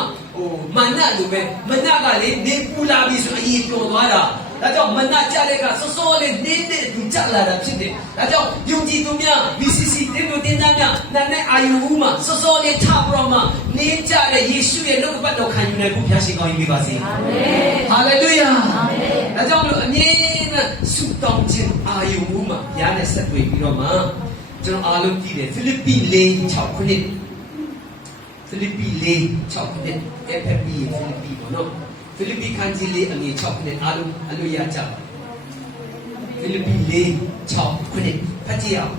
မနတ်လိုပဲမနတ်ကလေနေပူလာပြီဆိုအရင်ပြောသွားတာဒါကြောင့်မနတ်ကြတဲ့ကစောစောလေးနေတဲ့သူကြလာတာဖြစ်တယ်ဒါကြောင့်ယုံကြည်သူများ BCC တင်းတို့တင်းသားများနာနဲ့အာယုမှစောစောလေးထားပြီးတော့မှနေကြတဲ့ယေရှုရဲ့နှုတ်ပတ်တော်ခံယူနိုင်ဖို့ဘုရားရှင်ကောင်းကြီးပေးပါစေအာမင်ဟာလေလုယာအာမင်ဒါကြောင့်မလို့အမြဲတမ်းဆုတောင်းခြင်းအာယုမှဘုရားနဲ့ဆက်တွေ့ပြီးတော့မှကျွန်တော်အားလုံးကြည့်တယ်ဖိလိပ္ပိ4:6 ခုနှစ်ဖိလိပ္ပိ4:6 ခုနှစ် FFP ဖိလိပ္ပိပေါ့နော်ဖိလိပ္ပိခန်းကြီး4အငယ်6ခုနှစ်အားလုံးအလို့ရကြပါဖိလိပ္ပိ4:6 ခုနှစ်ဖတ်ကြည့်အောင်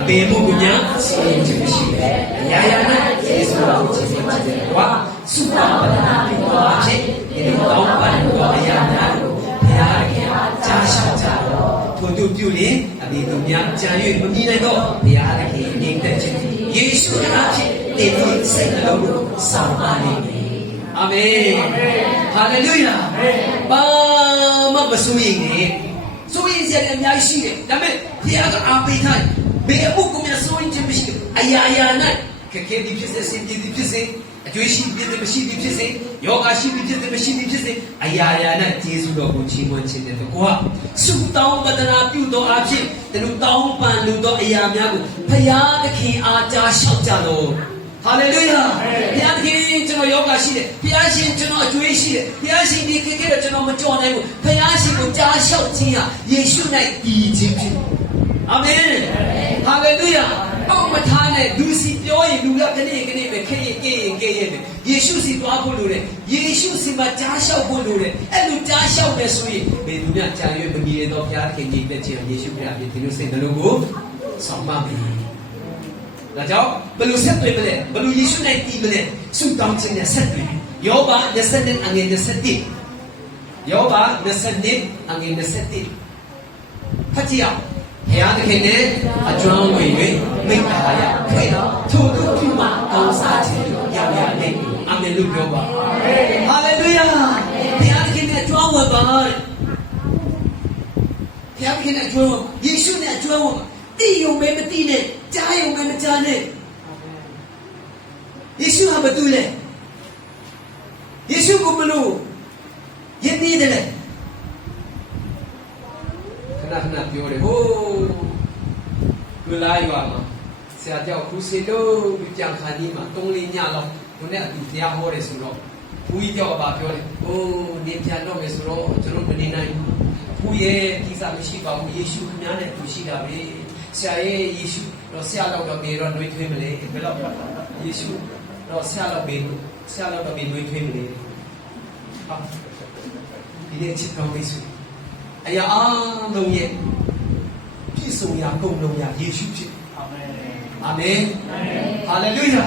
အဘယ်မှုကညာဆိုရင်ခြင်းရှိတယ်အရာရာ၌ယေရှုတော်ကိုချစ်ခြင်းတဲ့ဝါစုပါပဒနာပြုတော်ဖြင့်ဒီတောင်းပန်တော်အရာများကိုဘုရားခင်ကြားရှောက်ကြတော်ထို့သူပြုလျင်အဘယ်သူများကြံ၍မမြင်နိုင်တော့ဘုရားခင်ငြိမ်သက်ခြင်းယေရှုတော်ဖြင့်ဒီစိတ်နှလုံးကိုဆောင်ပါလိမ့်မယ်အာမင်ဟာလေလုယာဘာမှမစိုးရိမ်နဲ့စိုးရိမ်စရာအများကြီးရှိတယ်ဒါပေမဲ့ဘုရားကအားပေးထားဘယ်အမှုကိုများစိုးရိမ်ခြင်းမရှိဘူးအရာရာ၌ဂ ခဲဒီဖြစ်စေစင်ပြည်ဒီဖြစ်စေအကျွေးရှိပြည်ဒီမရှိဒီဖြစ်စေယောဂရှိပြည်ဒီမရှိဒီဖြစ်စေအရာရာနဲ့ယေရှုတော်ကိုချီးမွမ်းခြင်းတဲ့ကိုကဆုတောင်းပတနာပြုသောအဖြစ်သူတောင်းပန်လိုသောအရာများကိုဖယားသခင်အားကြားလျှောက်ကြလို့ဟာလေလုယာဘုရားသခင်ကျွန်တော်ယောဂရှိတယ်ဘုရားရှင်ကျွန်တော်အကျွေးရှိတယ်ဘုရားရှင်ဒီခေတ်ကတော့ကျွန်တော်မကြော်နိုင်ဘူးဘုရားရှင်ကိုကြားလျှောက်ခြင်းဟာယေရှု၌တည်ခြင်းဖြစ်အာမင်ဟာလေလုယာအောက်မထားနဲ့လူစီပြောရင်လူကခဏခဏပဲခေရင်ကေရင်ကေရင်ယေရှုစီသွားဖို့လိုတယ်ယေရှုစီမှာကြားလျှောက်ဖို့လိုတယ်အဲ့လိုကြားလျှောက်မယ်ဆိုရင်ဘယ်သူများကြာရွေးမမြင်တော့ဘုရားသခင်ကြီးတဲ့ခြင်းယေရှုဘုရားဖြစ်ဒီလိုစိတ်နှလုံးကိုဆောင်မမယ်ဒါကြောင့်ဘယ်လိုဆက်တွေ့မလဲဘယ်လိုယေရှုနဲ့တည်မလဲဆုတောင်းခြင်းနဲ့ဆက်တွေ့ယောဘ20အငယ်21ယောဘ20အငယ်21ဖတ်ကြည့်အောင်ဘုရားသခင်နဲ့အကျွမ်းဝင်၍မိတ္တာရဖွင့်တော်ထို့သူပြုမှကောင်းစားခြင်းကိုရရလိမ့်အာမင်လို့ပြောပါဟာလေလုယာဘုရားသခင်နဲ့အကျွမ်းဝင်ပါဘုရားသခင်နဲ့အကျွမ်းဝင်ယေရှုနဲ့အကျွမ်းဝင်တိယုံမဲမတိနဲ့ကြားယုံမဲမကြားနဲ့ယေရှုဟာဘာတူလဲယေရှုကိုဘလို့ယဉ်နေတယ်လေခဏပြောတယ်ဟိုးလူလာရွာမှာဆရာကြောက်ခူးစီလို့ကြံခါကြီးမှာ3-4ညလောက်ဘုန်းနဲ့အတူတရားဟောတယ်ဆိုတော့ဘူးကြီးကြောက်ပါပြောတယ်ဟိုးနေပြန်တော့မယ်ဆိုတော့ကျွန်တော်မနေနိုင်ဘူးရဲ့ဒီစားမရှိပါဘူးယေရှုခင်ဗျားနဲ့အတူရှိတာပဲဆရာရဲ့ယေရှုတော့ဆရာတော့ဘေးတော့နှွေးထွေးမလဲဘယ်တော့ယေရှုတော့ဆရာတော့ဘေးနှွေးထွေးမလဲဟာဒီနေ့ချစ်တော်မိတ်ဆွေအရာအားလုံးရဲ့ပြည့်စုံရာကုန်လုံးရာယေရှုဖြစ်အာမင်အာမင်ဟာလေလုယာ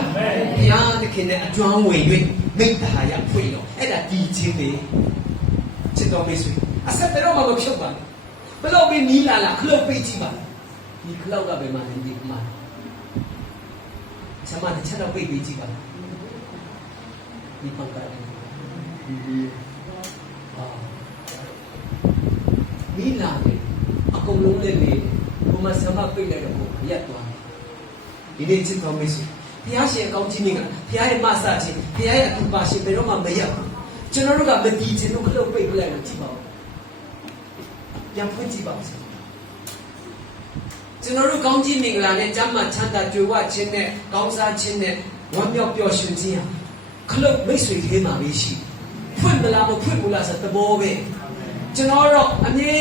ဘုရားသခင်နဲ့အကျွမ်းဝင်၍မိတ္တာရဖွင့်တော်အဲ့ဒါဒီချင်းပဲချစ်တော်မိတ်ဆွေအဆက်တော်မှာမဖြုတ်ပါနဲ့ဘယ်တော့မှနီးလာခလုတ်ပိတ်ကြည့်ပါဒီခလောက်ကပဲမှနေဒီမှာဆမတဲ့ချက်တော့ပိတ်ပြီးကြည့်ပါဒီပတ်ပါတယ်နီးလာတယ်အကုန်လုံးလည်းနေဘုမဆမပိတ်လိုက်တော့ရက်သွားဒီနေ့ချစ်တော်မိတ်ဆွေဘုရားရှင်အကောင်းကြီးနေကဘုရားရဲ့မဆာခြင်းဘုရားရဲ့အတူပါရှင်ဘယ်တော့မှမရက်ဘူးကျွန်တော်တို့ကမတည်ခြင်းတို့ခလုတ်ပိတ်ပလိုက်လို့ကြည့်ပါဦးပြန်ဖွင့်ကြည့်ပါဦးကျွန်တော်တို့ကောင်းကြီးမင်္ဂလာနဲ့ကျမ်းမာချမ်းသာကြွယ်ဝခြင်းနဲ့ကောင်းစားခြင်းနဲ့ဝမ်းမြောက်ပျော်ရွှင်ခြင်းခလုတ်မိတ်ဆွေသေးမှာပဲရှိဖွင့်မလားမဖွင့်ဘူးလားဆိုတဲ့ဘောပဲကျွန်တော်တို့အမြဲ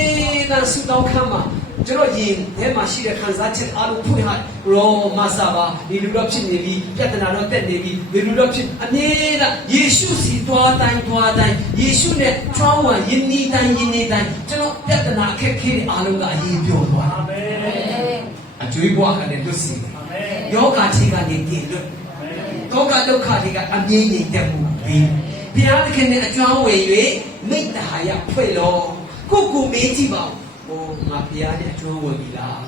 တမ်းဆုတောင်းခံမှာကျွန်တော်ယင်ထဲမှာရှိတဲ့ခံစားချက်အားလုံးဖွင့်ဟရောမဆာပါဒီလူတော့ဖြစ်နေပြီပြဿနာတော့တက်နေပြီဒီလူတော့ဖြစ်အမြဲတမ်းယေရှုစီသွားတိုင်းယေရှုနဲ့ချောင်းဝါယဉ်နီးတိုင်းကျွန်တော်ပြဿနာအခက်ခဲအားလုံးကအရေးပြောသွားအာမင်အကျွေးဘွားကလည်းလွတ်စီအာမင်ယောဂချေကနေတည်လွတ်ဒုက္ခတွေကအမြဲငြိမ်သက်မှုပြီးဘုရားသခင်နဲ့အကျွမ်းဝင်၍မိတ္တာရဖွင့်တော်ကိုမေးကြည့်ပါဦးဟိုငါဘုရားနဲ့အကျွမ်းဝင်ပြီလား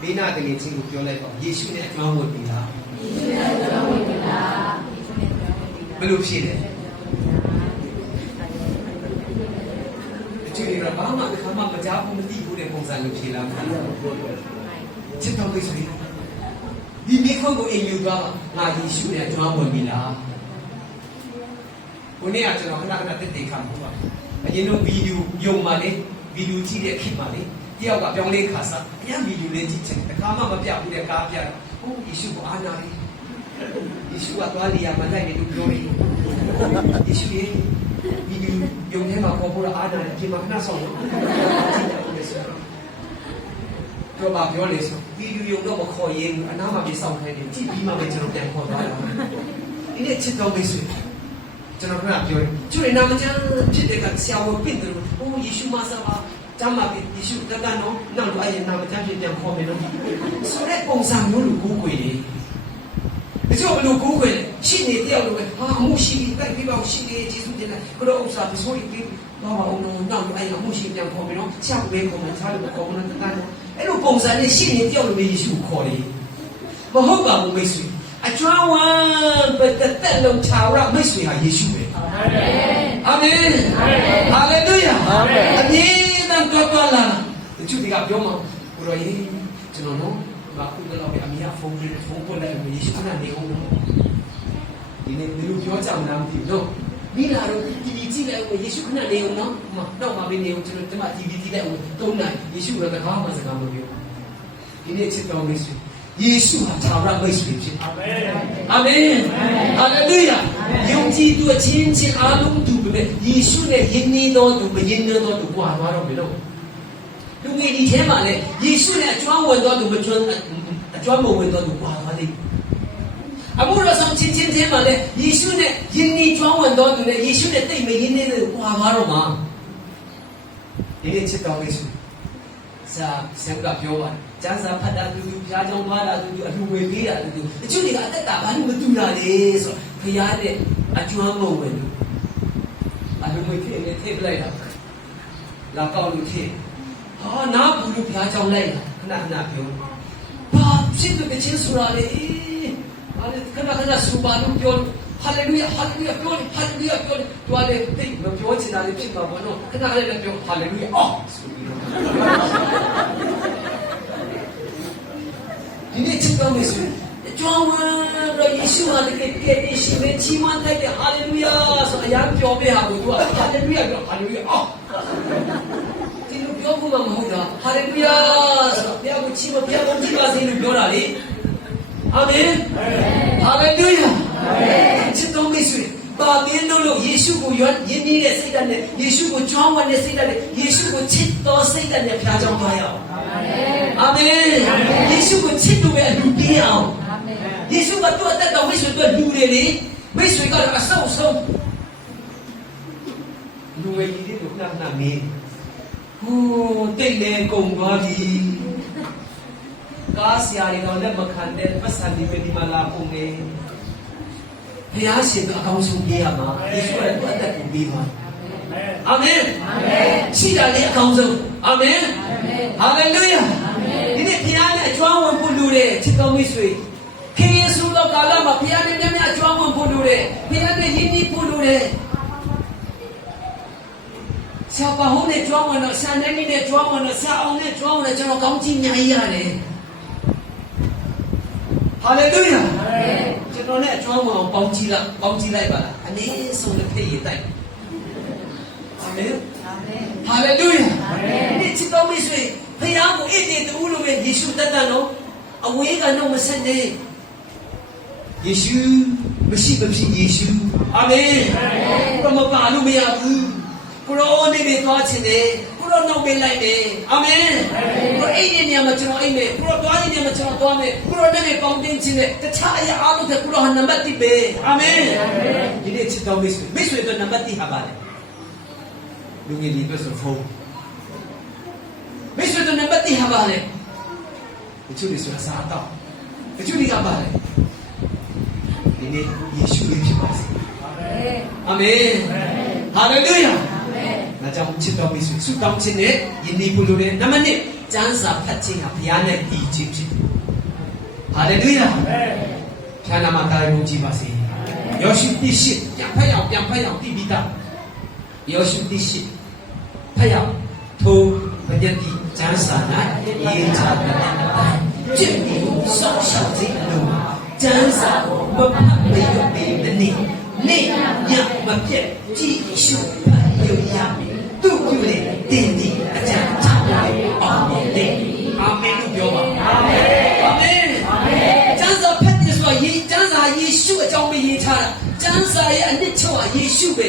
ဘေးနာတကယ်ချင်းကိုပြောလိုက်တော့ယေရှုနဲ့အကျွမ်းဝင်ပြီလားယေရှုနဲ့အကျွမ်းဝင်ပြီလားဘယ်လိုဖြစ်လဲဒီလိုဘာမှတစ်ခါမှမကြားဘူးမသိဘူးတဲ့ပုံစံလိုဖြေလာမှာချစ်တော်မိတ်ဆွေဒီမိခွန်းကိုအိမ်ယူသွားငါယေရှုနဲ့အကျွမ်းဝင်ပြီလားဘုနေ့ကကျွန်တော်ခဏတက်ခံဖို့ပါအရင်တော့ဗီဒီယိုယုံပါလေဗီဒီယိုကြည့်တဲ့ခေတ်ပါလေတယောက်ကပြောင်းလဲခါစားအရင်ဗီဒီယိုလေးကြည့်ချင်တယ်တခါမှမပြဘူးတဲ့ကားပြတော့ဟိုယေရှုကိုအားနာတယ်ယေရှုကသွားလီယာမလိုက်နေလို့ပြောတယ်ယေရှုရဲ့ဗီဒီယိုယုံထဲမှာပေါ်ပေါ်အားနာတယ်ဒီမှာခဏဆောင်လို့တော့ပြောလေဆိုဗီဒီယိုတော့မခေါ်ရင်အနားမှာပြေဆောင်ခိုင်းတယ်ကြည့်ပြီးမှပဲကျွန်တော်ပြန်ခေါ်သွားတာဒီနေ့ချစ်တော်မိတ်ဆွေကျွန်တော်ကပြောတယ်ကျွေးနာမကျန်ဖြစ်တဲ့ကဆရာဝန်ပြင်တယ်ဟိုယေရှုမဆာပါကျမ်းမာပြီယေရှုတကတော့နောက်တော့အရင်နာမကျန်ဖြစ်ပြန်ခေါ်မယ်လို့ဆိုတဲ့ပုံစံမျိုးလိုကိုးကွယ်တယ်တချို့ဘယ်လိုကိုးကွယ်လဲရှိနေတယောက်လိုပဲဟာမှုရှိပြီးတိုက်ပြီးပါရှိနေယေရှုတင်တယ်ဘယ်တော့ဥစ္စာပစိုးရီပြီးတော့ဘာလို့နောက်တော့အရင်မှုရှိပြန်ခေါ်မယ်နော်ချက်ပဲခေါ်မယ်ချားလို့ခေါ်မယ်တကတော့အဲ့လိုပုံစံနဲ့ရှိနေတယောက်လိုပဲယေရှုခေါ်တယ်မဟုတ်ပါဘူးမိတ်ဆွေအကျွမ်းဝမ်းပဲတက်လုံးချာရမိတ်ဆွေဟာယေရှုပဲအာမင်ဟာလေလုယာအမြဲတမ်းတော်လာတချို့ဒီကပြောမှာဘုရားကြီးကျွန်တော်နော် ဘာခုတော့အမေကဖုန်းပေါ်လိုက်ယေရှုခဏနေအောင်နော်ဒီနေ့ဘယ်လိုပြောကြမလားမသိဘူးနော်မိလာတော့ဒီကြည့်လိုက်ယေရှုခဏနေအောင်နော်တော့မမနေအောင်ကျွန်တော်ဒီမှာဒီကြည့်လိုက်အောင်3နိုင်ယေရှုကတကားမှစကားမပြောဒီနေ့ချစ်တော်မိတ်ဆွေယေရှုဟာသာရမိတ်ဆွေဖြစ်အာမင်အာမင်ဟာလေလုယာယုံကြည်သူအချင်းချင်းအားလုံးတူပဲယေရှုနဲ့ယဉ်နေတော်သူမယဉ်နေတော်သူကွာသွားတော့ဘယ်လိုလူငယ်ဒီထဲမှာလေယေရှုနဲ့အကျွမ်းဝင်တော်သူမကျွမ်းအကျွမ်းမဝင်တော်သူကွာသွားတယ်အခုတော့ဆောင်ချင်းချင်းထဲမှာလေယေရှုနဲ့ယဉ်နေကျွမ်းဝင်တော်သူနဲ့ယေရှုနဲ့တိတ်မယဉ်နေတဲ့သူကွာသွားတော့မှာဒီနေ့ချစ်တော်မိတ်ဆွေစာဆံကပြောပါကျမ်းစာဖတ်တာတူတူကြားကြောင်းသွားတာတူတူအလှဝေပေးတာတူတူအချို့တွေကအသက်တာဘာလို့မတူတာလဲဆိုတော့ဖျားတဲ့အကျွမ်းမဝင်ဘူးအလှဝေဖြစ်နေထိပလိုက်တာလာကောက်လို့ဖြစ်ဟာနားဘူးလို့ဖျားကြောင်းလိုက်တာခဏခဏပြောဘာဖြစ်လို့ချင်းဆိုတာလဲဟာခဏစူပါလို့ပြောဟာလေလုယာဟာလေလုယာပြောဟာလေလုယာပြောတွားလေတိတ်မပြောချင်တာလေးဖြစ်မှာပေါ့နော်ခဏလေးလည်းပြောဟာလေလုယာအော်ဆိုပြီးတော့ဒီနေ့ချစ်တော်မိတ်ဆွေကျောင်းဝင်တော့ယေရှုဟာတကယ်ယေရှုပဲချီးမွမ်းတဲ့ဟာလေလုယာဆိုအရာပြောပြဟာကိုသူကဟာလေလုယာပြောဟာလေလုယာအော်ဒီလိုပြောဖို့မဟုတ်တာဟာလေလုယာဆိုဘုရားကိုချီးမွမ်းဘုရားကိုကြည်ပါစေလို့ပြောတာလေအာမင်ဟာလေလုယာချစ်တော်မိတ်ဆွေပါမင်းတို့လို့ယေရှုကိုယဉ်နေတဲ့စိတ်ဓာတ်နဲ့ယေရှုကိုကြောင်းဝင်တဲ့စိတ်ဓာတ်နဲ့ယေရှုကိုချစ်တော်စိတ်ဓာတ်နဲ့ဖျားကြောင်းသွားရအောင်အာမင်ယေရှုကိုချစ်လို့ပဲလူပြင်းအောင်အာမင်ယေရှုကတော့အသက်တော်မိတ်ဆွေတို့လူတွေလေမိတ်ဆွေကတော့အဆောက်ဆုံးလူငယ်ကြီးတွေခဏခဏမင်းဟိုတိတ်လေကုန်သွားပြီကားဆရာတွေတော့လက်မခံတဲ့ပတ်စံဒီပဲဒီမှာလာပုံနေဘုရားရှင်ကအကောင်းဆုံးပေးရမှာယေရှုရဲ့အသက်ကိုပေးပါအာမင်အာမင်ရှိတာလေအကောင်းဆုံးအာမင်အာမင်ဟာလေလုယာဒီနေ့ဘုရားနဲ့အကျွမ်းဝင်ဖို့လူတဲ့ချစ်တော်မိတ်ဆွေခေယေရှုတော်ကာလမှာဘုရားနဲ့များများအကျွမ်းဝင်ဖို့လူတဲ့ဘုရားနဲ့ယဉ်ကျေးဖို့လူတဲ့ဆရာပါဟုတ်နဲ့ကျွမ်းဝင်တော့ဆန်နေနဲ့ကျွမ်းဝင်တော့ဆရာအောင်နဲ့ကျွမ်းဝင်တော့ကျွန်တော်ကောင်းချီးအများကြီးရတယ်ဟာလေလုယာကျွန်တော်နဲ့အကျွမ်းဝင်အောင်ပေါင်းကြည့်လိုက်ပါလားအနည်းဆုံးတစ်ခေတ်ရတိုက်အာမင်ဟာလေလုယာဒီချစ်တော်မိတ်ဆွေဘုရားကိုအစ်တဲ့တူလို့ပဲယေရှုတတ်တယ်နော်အဝေးကတော့မဆက်နေယေရှုမရှိမဖြစ်ယေရှုအာမင်ဘုရားမပါလို့မရဘူးကိုရောနေနေသွားချင်တယ်ကိုရောနောက်ပေးလိုက်မယ်အာမင်ကိုအိမ်နေနေမှာကျွန်တော်အိမ်မယ်ကိုရောသွားနေနေမှာကျွန်တော်သွားမယ်ကိုရောနဲ့ပေါင်းတင်ခြင်းနဲ့တခြားအရာအားလုံးကကိုရောနံပါတ်1ပဲအာမင်ဒီနေ့ချစ်တော်မိတ်ဆွေတော့နံပါတ်1ဟာပါလေလူငယ်လေးပဲဆိုဖုန်းမိတ်ဆွေတော့နံပါတ်1ဟာပါလေဒီချို့တွေဆိုတာစားတော့ဒီချို့တွေကပါလေဒီနေ့ယေရှုလေးဖြစ်ပါစေအာမင်ဟာလေလုယာငါကြောင့်ချစ်တော်မိတ်ဆွေဆုတောင်းခြင်းနဲ့ယဉ်ကျေးဖို့လိုတယ်နံပါတ်1ကျမ်းစာဖတ်ခြင်းဟာဘုရားနဲ့တည်ခြင်းဖြစ်ဟာလေလုယာဘုရားနာမတော်ကိုကြည်ပါစေယောရှုတိရှိပြန်ဖတ်အောင်တည်ပြီးသားယောရှုတိရှိဖတ်အောင်ထိုဘုရားဒီကျမ်းစာ၌ရေးထားတဲ့အတိုင်းကျင့်ပြီးစောင့်ရှောက်ခြင်းအလုံးကျမ်းစာကိုမဖတ်မရွတ်ပြီးမနေနေ့ညမပြတ်ကြည်ရှုဖတ်ရရမယ်သူ့ပြုလေတင်ဒီအကျဉ်းချတယ်အာမင်အာမင်လို့ပြောပါအာမင်အာမင်ကျမ်းစာဖတ်တယ်ဆိုရင်ကျမ်းစာယေရှုအကြောင်းပဲရေးထားတာကျမ်းစာရဲ့အနှစ်ချုပ်ဟာယေရှုပဲ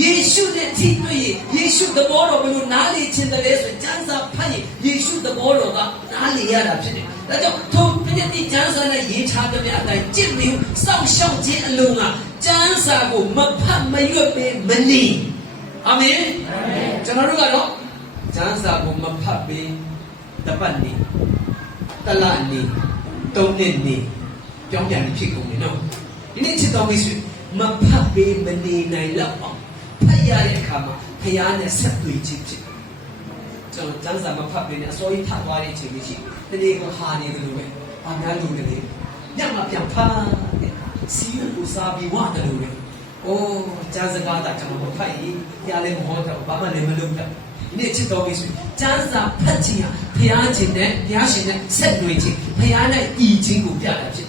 ယေရှုနဲ့ထိတွေ့ရင်ယေရှုသဘောတော်ဘယ်လိုနားလည်ခြင်းတလဲဆိုရင်ကျမ်းစာဖတ်ရင်ယေရှုသဘောတော်ကနားလည်ရတာဖြစ်တယ်ဒါကြောင့်ထိုပြည့်တိကျမ်းစာနဲ့ရေးထားတဲ့အတိုင်းကြည့်ပြီးစောင့်ရှောက်ခြင်းအလုံးကကျမ်းစာကိုမဖတ်မရွတ်ပဲမနေအာမင်ကျွန်တော်တို့ကတော့ကျမ်းစာကိုမဖတ်ပြီးတပတ်နေတလနေ၃နှစ်နေကြောင်းပြန်ဖြစ်ကုန်တယ်နော်ဒီနေ့ချစ်တော်မိတ်ဆွေမဖတ်ပြီးမနေနိုင်တော့အောင်ဖတ်ရတဲ့အခါမှာဖခင်နဲ့ဆက်တွေ့ခြင်းဖြစ်ကျွန်တော်ကျမ်းစာမဖတ်ပြီးနဲ့အစိုးရထပ်သွားတဲ့အချိန်မျိုးရှိတနေ့ကဟာနေတယ်လို့ပဲဘာများလို့လဲညမှာပြန်ဖတ်တဲ့စီးကိုစားပြီးဝါတယ်လို့ပဲအိုးကျမ်းစကားတာကျွန်တော်မဖတ်ရင်ရလဲမဟုတ်တော့ဘာမှလည်းမလုပ်တော့ဒီနေ့ချစ်တော်မိတ်ဆွေကျမ်းစာဖတ်ခြင်းဟာ ဖျားခြင်းနဲ့ဖျားရှင်နဲ့ဆက်တွေ့ခြင်းဖျားနဲ့ဤခြင်းကိုပြတာဖြစ်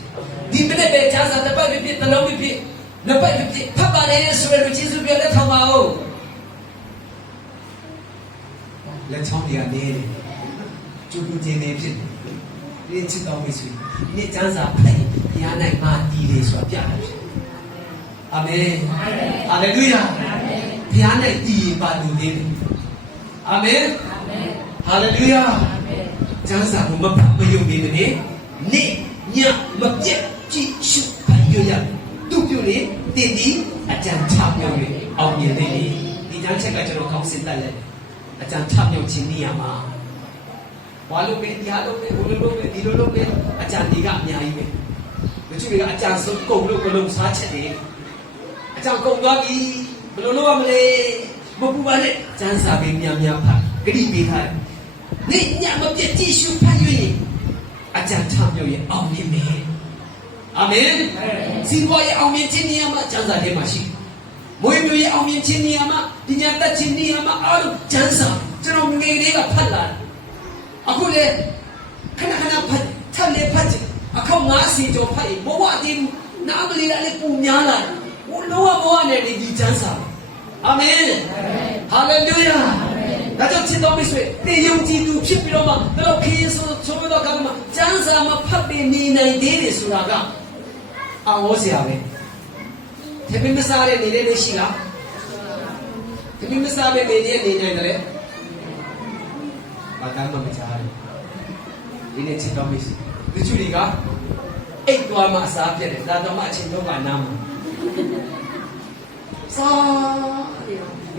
ဒီမနေ့ပဲကျမ်းစာတစ်ပတ်ဖြစ်တစ်လုံးဖြစ်နှစ်ပတ်ဖြစ်ဖတ်ပါလေဆိုရလို့ကျေးဇူးပြောလက်ထောင်ပါဦးလက်ချောင်းတရားနေကျူးကျင်းနေဖြစ်ဒီချစ်တော်မိတ်ဆွေဒီကျမ်းစာဖတ်ဖျားနိုင်မှဒီလေဆိုတာပြတာဖြစ်အာမင်ဟာလေလုယာဖျားနဲ့ဤပါလူသေးတယ်အာမင်ဟာလေလုယာကျမ်းစာကိုမဖတ်မယုံနေတယ်နေ့ညမပြတ်ကြည့်ရှုဖတ်ရရသူပြုလေတည်ပြီးအကြံချမြောက်၍အောင်မြင်နေတယ်ဒီကျမ်းချက်ကကျွန်တော်ကောင်းစင်တက်လက်အကြံချမြောက်ခြင်းနေရာမှာဘာလို့ပဲဒီဟာလို့ပဲဘယ်လိုလုပ်လဲဒီလိုလုပ်လဲအကြံဒီကအများကြီးပဲမချို့တွေကအကြံစုံကုန်လို့ကလုံးစားချက်တယ်အကြံကုန်သွားပြီဘယ်လိုလုပ်ရမလဲမပူပါနဲ့ကျမ်းစာပေများများဖတ်ဂရိပေးထားတယ်နေ့ညမပြတ်ကြည့်ရှုဖတ်၍အကြံချမြောက်ရင်အောင်မြင်မယ်အာမင်စီးပွားရေးအောင်မြင်ခြင်းနေရာမှာကျမ်းစာထဲမှာရှိမွေးမြူရေးအောင်မြင်ခြင်းနေရာမှာပညာတတ်ခြင်းနေရာမှာအားလုံးကျမ်းစာကျွန်တော်ငယ်လေးကဖတ်လာအခုလေခဏခဏဖတ်ထပ်လေဖတ်အခု90ကျော်ဖတ်ရင်ဘဝတည်းနားမလီလည်းပူများလာဘလောဘဝနဲ့ဒီကျမ်းစာအာမင်ဟာလေလုယာဒါကြောင့်ချစ်တော်မိတ်ဆွေတင်ယုံကြည်သူဖြစ်ပြီးတော့မှတော့ခရီးဆိုတော့ကမှကျမ်းစာမှာဖတ်ပြီးနေနိုင်သေးတယ်ဆိုတာကအော်စရာပဲတပင်းမစားတဲ့နေတဲ့နေရှိလားတပင်းမစားတဲ့နေနေနိုင်တယ်လေဘာကမှမကြားဘူးဒီနေ့ချစ်တော်မိတ်ဆွေလူချူတွေကအိတ်သွားမှအစားပြတ်တယ်ဒါတော့မှအချင်းတော့ကနားမှာစား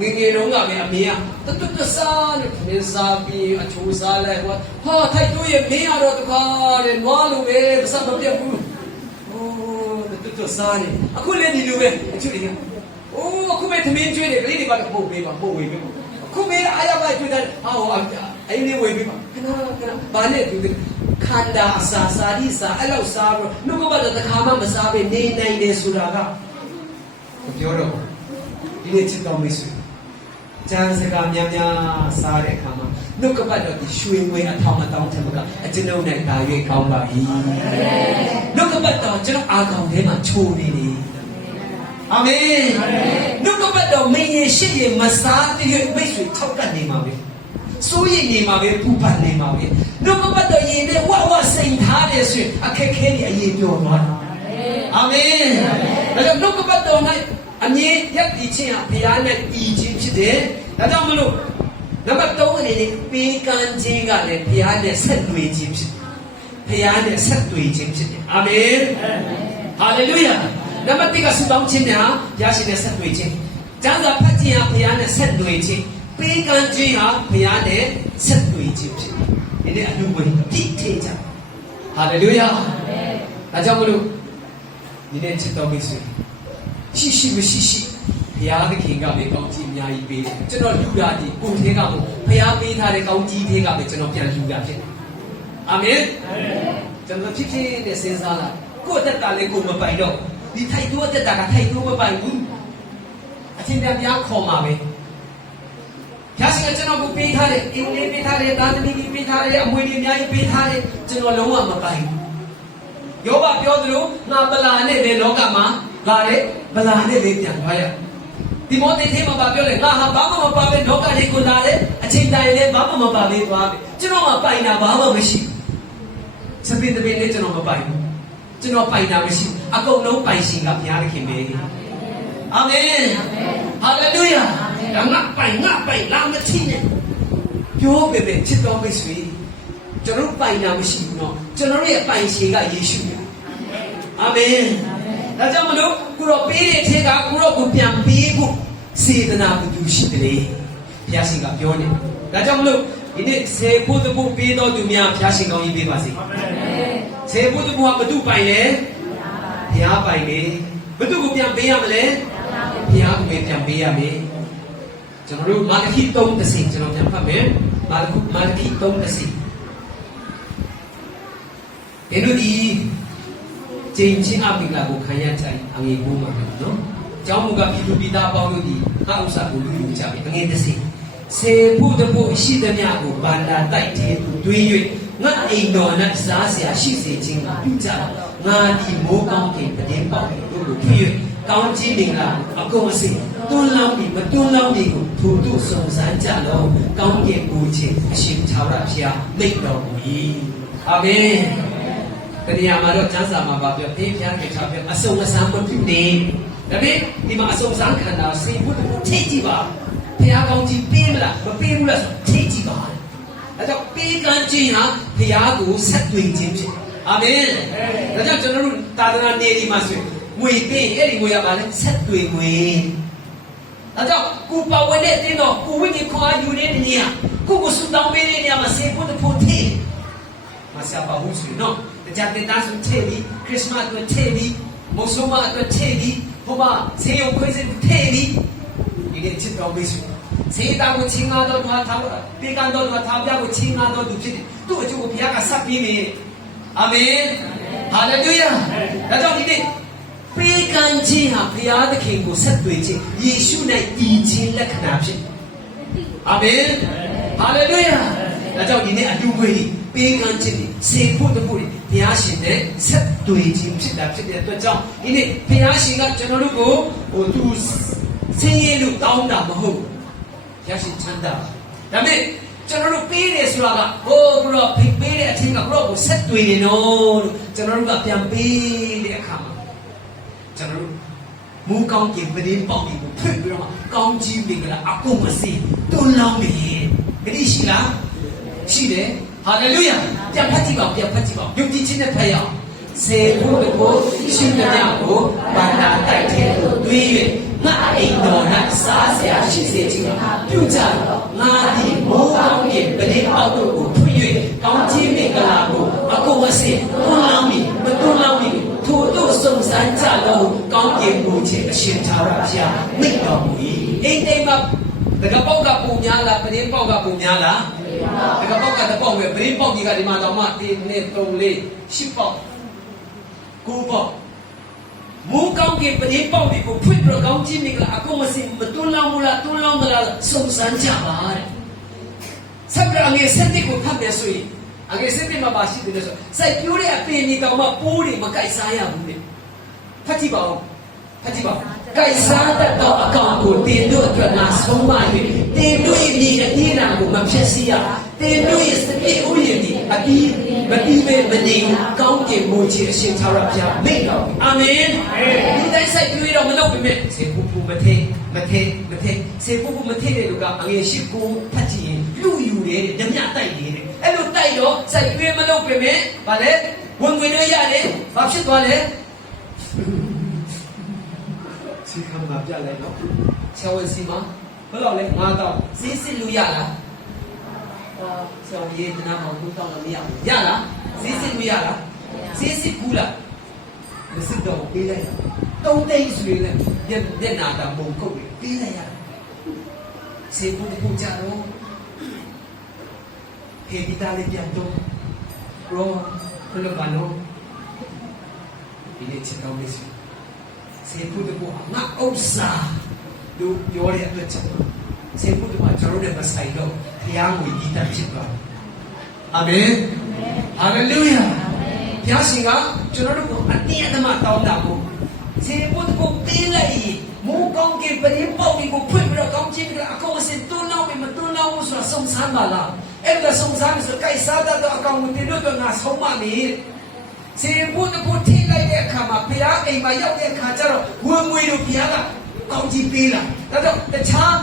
ငငယ်တော့ကပဲအမေကတွတ်စားလို့ခင်းစားပြီးအချိုးစားလိုက်ဟောထိုက်တို့ရဲ့မင်းရတော့တခါတဲ့နွားလိုပဲစမပြတ်ဘူးဟိုတွတ်စားနေအခုလည်းဒီလိုပဲအချို့တွေကအိုးအခုပဲသမင်းကျွေးတယ်ကလေးတွေကတော့ပို့ပေးပါပို့ဝေးပေးပါအခုပဲအားရပါကျွေးတယ်ဟောအဲ့ဒီဝေးပေးပါခဏဘာနဲ့တူတယ်ခန္ဓာအစာစာဒီစာအဲ့လောက်စားတော့နှုတ်ကပတ်တော့တခါမှမစားပဲနေနိုင်တယ်ဆိုတာကပြောတော့ဒီနေ့ချစ်တော်မိတ်ဆွေကျမ်းစကားများများစားတဲ့အခါမှာနှုတ်ကပတ်တော်ဒီရွှေငွေအထောင်အတောင်းထက်မကအကျွန်ုပ်နဲ့ဒါ၍ကောင်းပါ၏နှုတ်ကပတ်တော်ကျွန်တော်အာခေါင်ထဲမှာချိုးနေတယ်အာမင်နှုတ်ကပတ်တော်မင်းရဲ့ရှေ့ရဲ့မစားတဲ့မိတ်ဆွေထောက်တတ်နေမှာပဲစိုးရိမ်နေမှာပဲပူပန်နေမှာပဲနှုတ်ကပတ်တော်ရင်နဲ့ဝဝစိန်ထားတယ်ဆိုရင်အခက်ခဲတွေအရေးပြောသွားတာအာမင်ဒါကြောင့်နှုတ်ကပတ်တော်၌အမြင်ရက်ဒီချင်းဟာဘုရားနဲ့ဤချင်းဖြစ်တယ်ဒါကြောင့်မလို့နံပါတ်3အနေနဲ့ပေးကမ်းခြင်းကလည်းဘုရားနဲ့ဆက်တွေ့ခြင်းဖြစ်တယ်ဘုရားနဲ့ဆက်တွေ့ခြင်းဖြစ်တယ်အာမင်ဟာလေလုယာနံပါတ်1ကဆုတောင်းခြင်းနဲ့ဘုရားရှင်နဲ့ဆက်တွေ့ခြင်းကျမ်းစာဖတ်ခြင်းဟာဘုရားနဲ့ဆက်တွေ့ခြင်းပေးကမ်းခြင်းဟာဘုရားနဲ့ဆက်တွေ့ခြင်းဖြစ်တယ်ဒီနေ့အမှုဝင်ပြည့်ထည့်ကြဟာလေလုယာဒါကြောင့်မလို့ဒီနေ့ချစ်တော်မိတ်ဆွေရှိမရှိဘုရားသခင်ကပဲကောင်းကြီးအများကြီးပေးတယ်ကျွန်တော်လူတာဒီကိုယ်ထဲကမို့ဘုရားပေးထားတဲ့ကောင်းကြီးထဲကပဲကျွန်တော်ပြန်လူတာဖြစ်တယ်အာမင်ကျွန်တော်ဖြစ်ဖြစ်နဲ့စဉ်းစားလာကိုယ့်တက်တာလေးကိုမပိုင်တော့ဒီထိုက်တိုးတက်တာကထိုက်တိုးမပိုင်ဘူးအချင်းပြန်ပြောင်းခေါ်မှာပဲဘုရားရှင်ကကျွန်တော်ကိုပေးထားတယ်အင်္ဂလိပ်ပေးထားတယ်သာသမီပေးထားတယ်အမွေတွေအများကြီးပေးထားတယ်ကျွန်တော်လုံးဝမပိုင်ဘူးယောဘပြောသလိုငါပလာနဲ့တဲ့လောကမှာလာတယ်ဗလာနဲ့လေးပြန်သွားရဒီမောတေသေးမှာပြောလေငါဟာဘာမှမပါပဲလောကလေးကိုလာတယ်အချိန်တိုင်းလည်းဘာမှမပါပဲသွားပြီကျွန်တော်မှပိုင်တာဘာမှမရှိစပင်းတပင်းလေးကျွန်တော်မပိုင်ဘူးကျွန်တော်ပိုင်တာမရှိအကုန်လုံးပိုင်ရှင်ကဘုရားသခင်ပဲအာမင်ဟာလေလုယာဒါငါပိုင်လာမချိနဲ့ပြောပေမဲ့ချစ်တော်မိတ်ဆွေကျွန်တော်ပိုင်တာမရှိဘူးเนาะကျွန်တော်ရဲ့ပိုင်ရှင်ကယေရှုအာမင်ဒါကြောင့်မလို့ကိုရောပေးတဲ့အထက်ကကိုရောကိုပြန်ပေးဖို့စေတနာပြုရှိတယ်ဘုရားရှင်ကပြောနေဒါကြောင့်မလို့ဒီနေ့ဆေဖို့တဖို့ပေးတော်သူများဘုရားရှင်ကောင်းကြီးပေးပါစေအာမင်ဆေဖို့တဖို့ကဘု து ပိုင်လဲဘုရားပိုင်လေဘု து ကိုပြန်ပေးရမလဲဘုရားကိုပြန်ပေးရမယ်ကျွန်တော်တို့မာလခိ3:10ကျွန်တော်ပြန်ဖတ်မယ်မာလခိ3:10ဒီလိုဒီကျင်းချင်းအပိကကိုခံရကြတယ်အငယ်ကိုမှာနော်ကျောင်းမူကပြည်သူပြည်သားပေါင်းတို့ဒီငါဥစ္စာကိုလူလူကြပြီအငယ်30 စေဖို့တဖို့ရှိသမျှကိုဘာလာတိုက်တဲ့သူတွေး၍ငါအိမ်တော်၌စားเสียရှိစေခြင်းကပြုကြငါဒီမိုးကောင်းကင်ပင်ပေါက်တို့ကိုဖြစ်၍ကောင်းကြီးမင်္ဂလာအကုန်အစင်တွန်းလောင်းပြီးမတွန်းလောင်းပြီးကိုထို့သူစုံစမ်းကြတော့ကောင်းကင်ကိုခြင်းအရှင်သာရဘုရားမိန့်တော်မူ၏အာမင်တရားမှာတော့ကျမ်းစာမှာပါပြောဖေးဖျားကြချပြောအစုံအစမ်းမပြုနေဒါပေမဲ့ဒီမှာအစုံစမ်းခန္ဓာစေဖို့ကိုထိကြည့်ပါဘုရားကောင်းကြီးပေးမလားမပေးဘူးလားဆိုထိကြည့်ပါအဲကြောင့်ပေးကမ်းခြင်းဟာဘုရားကိုဆက်တွေ့ခြင်းဖြစ်အာမင်ဒါကြောင့်ကျွန်တော်တို့သာသနာနေဒီမှာဆိုငွေပေးအဲ့ဒီငွေရပါလဲဆက်တွေ့ငွေဒါကြောင့်ကိုပါဝင်တဲ့တင်းတော့ကိုဝိညာဉ်ခွာယူနေတဲ့နေရာကိုကိုဆူတောင်းပေးတဲ့နေရာမှာစေဖို့တဲ့ဖို့ထိမဆာပါဘူးဆိုနော်တရားတင်သားဆိုထိပြီးခရစ်စမတ်အတွက်ထိပြီးမောဆိုမအတွက်ထိပြီးဘုရားဆေးရုံခွေးစင်ထိပြီးဒီနေ့ချစ်တော်ပေးစုစေတာကိုချင်းကားတော့ထားပေးကန်တော့ထားပြကိုချင်းကားတော့သူဖြစ်တယ်သူ့အကျိုးကိုဘုရားကဆက်ပြီးနေအာမင်ဟာလေလုယာဒါကြောင့်ဒီနေ့ပေးကမ်းခြင်းဟာဘုရားသခင်ကိုဆက်သွယ်ခြင်းယေရှု၌တည်ခြင်းလက္ခဏာဖြစ်အာမင်ဟာလေလုယာဒါကြောင့်ဒီနေ့အတူကိုပေးကမ်းခြင်းစေဖို့တဖို့ဘုရားရှင်နဲ့ဆက်သွယ်ခြင်းဖြစ်တာဖြစ်တဲ့အတွက်ကြောင့်ဒီနေ့ဘုရားရှင်ကကျွန်တော်တို့ကိုသူဆင်းရဲလို့တောင်းတာမဟုတ်ဘုရားရှင်ချမ်းသာဒါပေမဲ့ကျွန်တော်တို့ပေးတယ်ဆိုတာကဘိုးဘရောဖိပေးတဲ့အထင်ကဘရောကိုဆက်တွေ့နေတော့လို့ကျွန်တော်တို့ကပြန်ပေးတဲ့အခါမှာကျွန်တော်တို့မူကောင်းကင်ပရင်ပေါက်ပြီးဖွင့်ပြီးတော့ကောင်းကြီးမင်္ဂလာအကုန်မစီတွန်းလောင်းနေဂရိရှိလားရှိတယ်ဟာလေလုယာပြန်ဖတ်ကြည့်ပါယုံကြည်ခြင်းနဲ့ဖတ်ရအောင်စေဖို့ကိုရှင်မြတ်ကိုဘာသာတိုက်တဲ့တွေး၍ငါအိမ်တော်၌စားเสียရှိစေခြင်းပြုကြတော့ငါဒီမိုးကောင်းကင်ပင်အောက်တို့ကိုဖွင့်၍ကောင်းကြီးမင်္ဂလာကိုအကုန်အစင်တွန်းလောင်းပြီးမတွန်းလောင်းပြီးထို့တို့စုံစမ်းကြတော့ကောင်းကင်ကိုခြင်းအရှင်သာရဘုရားမိန့်တော်မူ၏အိမ်တိုင်းမှာတကပေါက်ကပုံများလားပင်ပေါက်ကပုံများလားတကပေါက်ကတပေါက်ပဲပင်ပေါက်ကြီးကဒီမှာတော့မှ1 2 3 4 10ပေါက်9ပေါက်မူကောင်းကင်ပင်ပေါက်ဒီကိုဖွင့်ပြကောင်းခြင်းမင်္ဂလာအကုန်မစင်မတွန်းလောင်းဘူးလားတွန်းလောင်းမလားစုံစမ်းကြပါတဲ့ဆက်ကြငယ်စက်တိကိုဖတ်တယ်ဆိုရင်အငယ်စက်တိမှာပါရှိတယ်ဆိုစိုက်ပြိုးတဲ့အပင်ကြီးကောင်မှပိုးတွေမကိုက်စားရဘူးလေဖတ်ကြည့်ပါဦးကိုက်စားတတ်သောအကောင်ကိုတင်တို့အတွက်ငါဆုံးမ၍တင်တို့ရဲ့မြေအပြည့်နာကိုမဖြစ်စေရတင်တို့ရဲ့စပြည့်ဥယျာဉ်ဒီအပြီးမပြီးပဲမနေကောင်းကင်မိုးချေအရှင်သာရဘုရားမိန့်တော်အာမင်ဒီတိုင်းစိုက်ပြိုးတော့မလုပ်ပါနဲ့စေဖို့မထဲစေဖို့မထဲတဲ့လူကအငယ်ရှိကိုဖတ်ကြည့်ရင်လူယူတယ်ညမြတိုက်နေတယ်အဲ့လိုတိုက်တော့စိုက်ပြိုးမလုပ်ပါနဲ့ဗာလေဝင်ဝင်တွေရတယ်ဘာဖြစ်သွားလဲစီခံမှာပြလိုက်တော့ဆရာဝန်စီမှာဘယ်လောက်လဲ9တောင်းစစ်လူရလားဆရာရေးတနာမဘူးတောင်းလို့မရဘူးရလားစစ်လူရလားစစ်ကူလားမစစ်တော့ပေးလိုက်3သိန်းဆိုရင်လည်းညနာတာမုံခုတ်ပေးလိုက်ရစေဖို့တခုကြတော့ဟေဒီတာလေးပြန်တော့ရောခလဘာနိုဒီနေ့ချက်ကောင်းလေးစေဖို့တကူငါဥစ္စာတို့ပြောတဲ့အတွက်ချက်စေဖို့တကူကျွန်တော်တို့မဆိုင်တော့ဘုရားငွေကြီးတတ်ဖြစ်သွားအာမင်ဟာလေလုယာဘုရားရှင်ကကျွန်တော်တို့ကိုအတင်းအဓမ္မတောင်းတာကိုစေဖို့တကူပေးလိုက်မူကောင်းကင်ပရင်ပေါက်ပြီးကိုဖွင့်ပြီးတော့ကောင်းခြင်းကအကောင်အစင်တွန်းလောက်ပြီးမတွန်းလောက်ဘူးဆိုတာစုံစမ်းပါလားအဲ့ဒါစုံစမ်းဆိုကိုက်စားတတ်တော့အကောင်ကိုတင်လို့ငါဆုံးမနေစေဖို့တကူထိလိုက်တဲ့အခါမှာဘုရားအိမ်မှာရောက်တဲ့အခါကျတော့ဝင်ငွေတို့ဘုရားကကောင်းကြီးပေးလာဒါတော့တခြား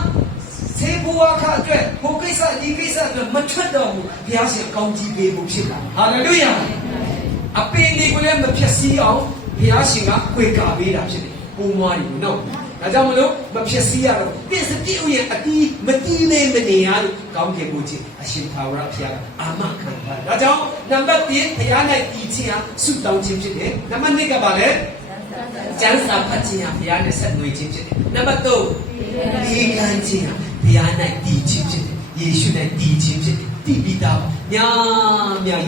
စေဖို့အခါအတွက်ဘုကိစ္စဒီကိစ္စအတွက်မထွက်တော့ဘူးဘုရားရှင်ကောင်းကြီးပေးဖို့ဖြစ်လာဟာလေလုယာအပင်ဒီကိုလည်းမဖြစ်စီအောင်ဘုရားရှင်ကကြွေကာပေးတာဖြစ်တယ်ပုံမွားတယ်နော်ဒါကြောင့်မလို့မဖြစ်စီရတော့ပြည့်စပြည့်ဥရဲ့အတီးမတီးလေးမနေရလို့ကောင်းကင်ဘုရားအရှင်သာဝရဘုရားအာမခံပါဒါကြောင့်နံပါတ်1ဘုရား၌တည်ခြင်းဟာဆုတောင်းခြင်းဖြစ်တယ်နံပါတ်2ကပါလေကျမ်းစာဖတ်ခြင်းဟာဘုရားနဲ့ဆက်နွယ်ခြင်းဖြစ်တယ်နံပါတ်3ဒီကံခြင်းဟာဘုရား၌တည်ခြင်းဖြစ်တယ်ယေရှုနဲ့တည်ခြင်းဖြစ်တယ်တည်ပြီးတော့ညာ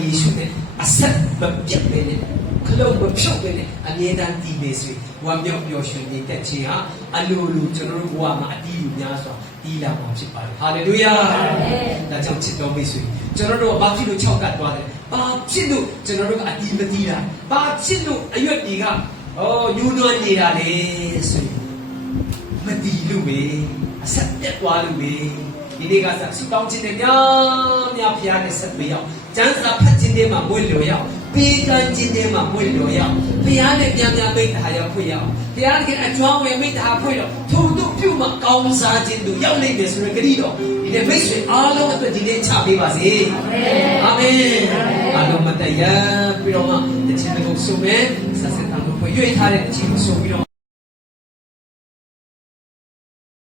ယေရှုနဲ့အဆက်မပြတ်ပဲနဲ့ ခလုံးမဖြုတ်ပဲနဲ့အမြဲတမ်းတည်နေစေဝမ်းမြောက်ပျော်ရွှင်နေတဲ့ခြင်းဟာအလိုလိုကျွန်တော်တို့ဘဝမှာအတီးယူများစွာတီးလာမှာဖြစ်ပါတယ်ဟာလေလုယာဒါကြောင့်ချစ်တော်မိတ်ဆွေကျွန်တော်တို့ဘာဖြစ်လို့၆ကတ်သွားတယ်ဘာဖြစ်လို့ကျွန်တော်တို့ကအတီးမတီးတာဘာဖြစ်လို့အရွက်တွေကညှိုးနွမ်းနေတာလေဆိုမတီးလို့ပဲအဆက်တက်သွားလို့ပဲဒီနေ့ကစဆုတောင်းခြင်းနဲ့များဖျားနဲ့ဆက်ပေးအောင်ကျမ်းစာဖတ်ခြင်းတွေမှာမွေးလျော်ရအောင်ပေးကမ်းခြင်းတွေမှာမွေးလျော်ရအောင်ဖျားနဲ့များမိတ္တာရောက်ဖွင့်ရအောင်ဖျားကအကျွမ်းဝင်မိတ္တာဖွင့်တော့ထို့တို့ပြုမှကောင်းစားခြင်းတို့ရောက်လိမ့်မယ်ဆိုရယ်ဂရုတော်ဒီနေ့မိတ်ဆွေအားလုံးအတွက်ဒီနေ့ချပေးပါစေအာမင်အားလုံးမတရားပြီးတော့မှတခြင်းတစ်ခုဆိုမယ်ဆက်ဆက်တောင်းလို့ဖွင့်ရွေးထားတဲ့တခြင်းကိုဆိုပြီးတော့